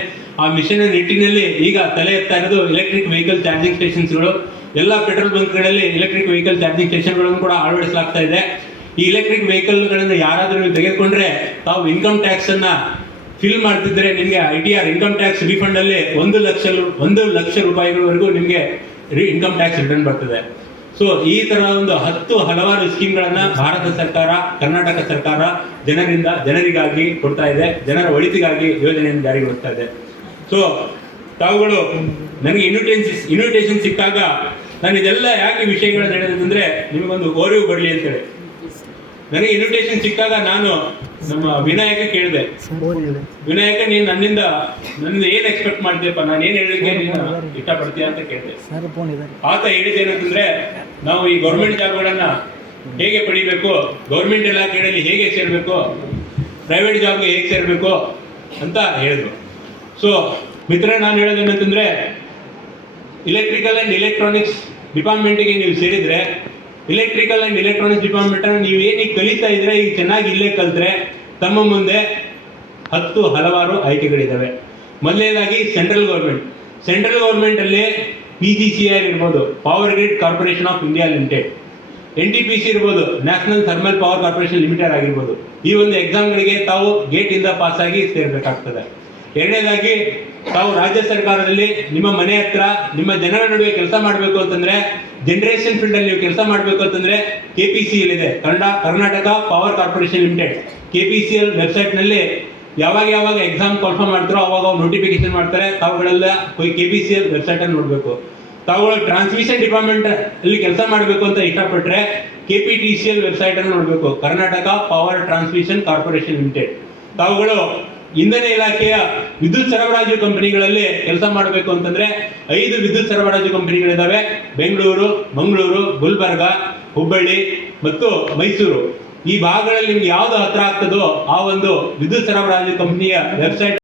ಆ ಮಿಷನ್ ನಿಟ್ಟಿನಲ್ಲಿ ಈಗ ತಲೆ ಎತ್ತಾ ಇರೋದು ಎಲೆಕ್ಟ್ರಿಕ್ ವೆಹಿಕಲ್ ಚಾರ್ಜಿಂಗ್ ಸ್ಟೇಷನ್ಸ್ಗಳು. ಎಲ್ಲ ಪೆಟ್ರೋಲ್ ಬಂಕ್ಗಳಲ್ಲಿ ಎಲೆಕ್ಟ್ರಿಕ್ ವೆಹಿಕಲ್ ಚಾರ್ಜಿಂಗ್ ಸ್ಟೇಷನ್ಗಳನ್ನು ಕೂಡ ಅಳವಡಿಸಲಾಗ್ತಾ ಇದೆ. ಈ ಎಲೆಕ್ಟ್ರಿಕ್ ವೆಹಿಕಲ್ಗಳನ್ನು ಯಾರಾದರೂ ನೀವು ತೆಗೆದುಕೊಂಡ್ರೆ ತಾವು ಇನ್ಕಮ್ ಟ್ಯಾಕ್ಸ್ ಅನ್ನ ಫಿಲ್ ಮಾಡ್ತಿದ್ರೆ ನಿಮಗೆ ITR ಇನ್ಕಮ್ ಟ್ಯಾಕ್ಸ್ ರಿಫಂಡ್ ಅಲ್ಲಿ 1 ಲಕ್ಷ ರೂಪಾಯಿಗಳವರೆಗೂ ನಿಮಗೆ ಇನ್ಕಮ್ ಟ್ಯಾಕ್ಸ್ ರಿಟರ್ನ್ ಬರ್ತದೆ. ಸೊ ಈ ತರ ಒಂದು ಹಲವಾರು ಸ್ಕೀಮ್ಗಳನ್ನ ಭಾರತ ಸರ್ಕಾರ, ಕರ್ನಾಟಕ ಸರ್ಕಾರ ಜನರಿಗಾಗಿ ಕೊಡ್ತಾ ಇದೆ. ಜನರ ಒಳಿತಿಗಾಗಿ ಯೋಜನೆಯನ್ನು ಜಾರಿಗೊಳಿಸ್ತಾ ಇದೆ. ಸೊ ತಾವುಗಳು ನನಗೆ ಇನ್ವಿಟೇಷನ್ ಸಿಕ್ಕಾಗ ನಾನು ಇದೆಲ್ಲ ಯಾಕೆ ವಿಷಯಗಳನ್ನ ಹೇಳಿದ್ರೆ ನಿಮಗೊಂದು ಓರಿವು ಬರಲಿ ಅಂತೇಳಿ. ನನಗೆ ಇನ್ವಿಟೇಷನ್ ಸಿಕ್ಕಾಗ ನಾನು ನಮ್ಮ ವಿನಾಯಕ ಕೇಳಿದೆ, ವಿನಾಯಕ ನೀನು ನನ್ನಿಂದ ಏನ್ ಎಕ್ಸ್ಪೆಕ್ಟ್ ಮಾಡ್ತೀಯಪ್ಪ, ನಾನು ಏನ್ ಹೇಳಲಿಕ್ಕೆ ನೀನು ಇಷ್ಟಪಡ್ತೀಯ ಅಂತ ಕೇಳಿದೆ. ಆತ ಹೇಳಿದ್ದೇನಂತಂದ್ರೆ ನಾವು ಈ ಗೌರ್ಮೆಂಟ್ ಜಾಬ್ಗಳನ್ನ ಹೇಗೆ ಪಡಿಬೇಕು, ಗೌರ್ಮೆಂಟ್ ಇಲಾಖೆಗಳಲ್ಲಿ ಹೇಗೆ ಸೇರ್ಬೇಕು, ಪ್ರೈವೇಟ್ ಜಾಬ್ಗೆ ಹೇಗೆ ಸೇರ್ಬೇಕು ಅಂತ ಹೇಳಿದ್ರು. ಸೊ ಮಿತ್ರ, ನಾನು ಹೇಳೋದೇನಂತಂದ್ರೆ ಎಲೆಕ್ಟ್ರಿಕಲ್ ಅಂಡ್ ಎಲೆಕ್ಟ್ರಾನಿಕ್ಸ್ ಡಿಪಾರ್ಟ್ಮೆಂಟ್ಗೆ ನೀವು ಸೇರಿದ್ರೆ, ಎಲೆಕ್ಟ್ರಿಕಲ್ ಅಂಡ್ ಎಲೆಕ್ಟ್ರಾನಿಕ್ಸ್ ಡಿಪಾರ್ಟ್ಮೆಂಟ್ ನೀವು ಏನೀಗ ಕಲಿತಾ ಇದ್ರೆ, ಈಗ ಚೆನ್ನಾಗಿ ಇಲ್ಲೇ ಕಲಿತ್ರೆ ತಮ್ಮ ಮುಂದೆ ಹಲವಾರು ಆಯ್ಕೆಗಳಿದ್ದಾವೆ. ಮೊದಲನೇದಾಗಿ ಸೆಂಟ್ರಲ್ ಗೌರ್ಮೆಂಟ್ ಅಲ್ಲಿ PGCIL ಇರ್ಬೋದು, power grid corporation of India limited, NTPC ಇರ್ಬೋದು, national thermal power corporation limited ಆಗಿರ್ಬೋದು. ಈ ಒಂದು ಎಕ್ಸಾಮ್ಗಳಿಗೆ ತಾವು ಗೇಟ್ ಇಂದ ಪಾಸ್ ಆಗಿ ಸೇರ್ಬೇಕಾಗ್ತದೆ. ಎರಡನೇದಾಗಿ ತಾವು ರಾಜ್ಯ ಸರ್ಕಾರದಲ್ಲಿ ನಿಮ್ಮ ಮನೆ ಹತ್ರ ನಿಮ್ಮ ಜನರ ನಡುವೆ ಕೆಲಸ ಮಾಡಬೇಕು ಅಂತಂದ್ರೆ, ಜನರೇಷನ್ ಫೀಲ್ಡ್ ಅಲ್ಲಿ ನೀವು ಕೆಲಸ ಮಾಡಬೇಕು ಅಂತಂದ್ರೆ KPCL ಇದೆ, Karnataka power corporation limited. KPCL website ನಲ್ಲಿ ಯಾವಾಗ ಎಕ್ಸಾಮ್ ಕ್ವಾಲಿಫೈ ಮಾಡ್ತಾರೋ ಅವಾಗ ನೋಟಿಫಿಕೇಶನ್ ಮಾಡ್ತಾರೆ. ತಾವುಗಳೆಲ್ಲ KPCL ವೆಬ್ಸೈಟ್ ಅನ್ನು ನೋಡ್ಬೇಕು. ತಾವುಗಳು ಟ್ರಾನ್ಸ್ಮಿಷನ್ ಡಿಪಾರ್ಟ್ಮೆಂಟ್ ಅಲ್ಲಿ ಕೆಲಸ ಮಾಡಬೇಕು ಅಂತ ಇಷ್ಟಪಟ್ಟರೆ KPTCL ವೆಬ್ಸೈಟ್ ಅನ್ನು ನೋಡಬೇಕು, Karnataka power transmission corporation limited. ತಾವುಗಳು ಇಂಧನ ಇಲಾಖೆಯ ವಿದ್ಯುತ್ ಸರಬರಾಜು ಕಂಪನಿಗಳಲ್ಲಿ ಕೆಲಸ ಮಾಡಬೇಕು ಅಂತಂದ್ರೆ 5 ವಿದ್ಯುತ್ ಸರಬರಾಜು ಕಂಪನಿಗಳಿದ್ದಾವೆ. ಬೆಂಗಳೂರು, ಮಂಗಳೂರು, ಗುಲ್ಬರ್ಗ, ಹುಬ್ಬಳ್ಳಿ ಮತ್ತು ಮೈಸೂರು. ಈ ಭಾಗಗಳಲ್ಲಿ ನಿಮ್ಗೆ ಯಾವ್ದು ಹತ್ರ ಆಗ್ತದೋ ಆ ಒಂದು ವಿದ್ಯುತ್ ಸರಬರಾಜು ಕಂಪನಿಯ ವೆಬ್ಸೈಟ್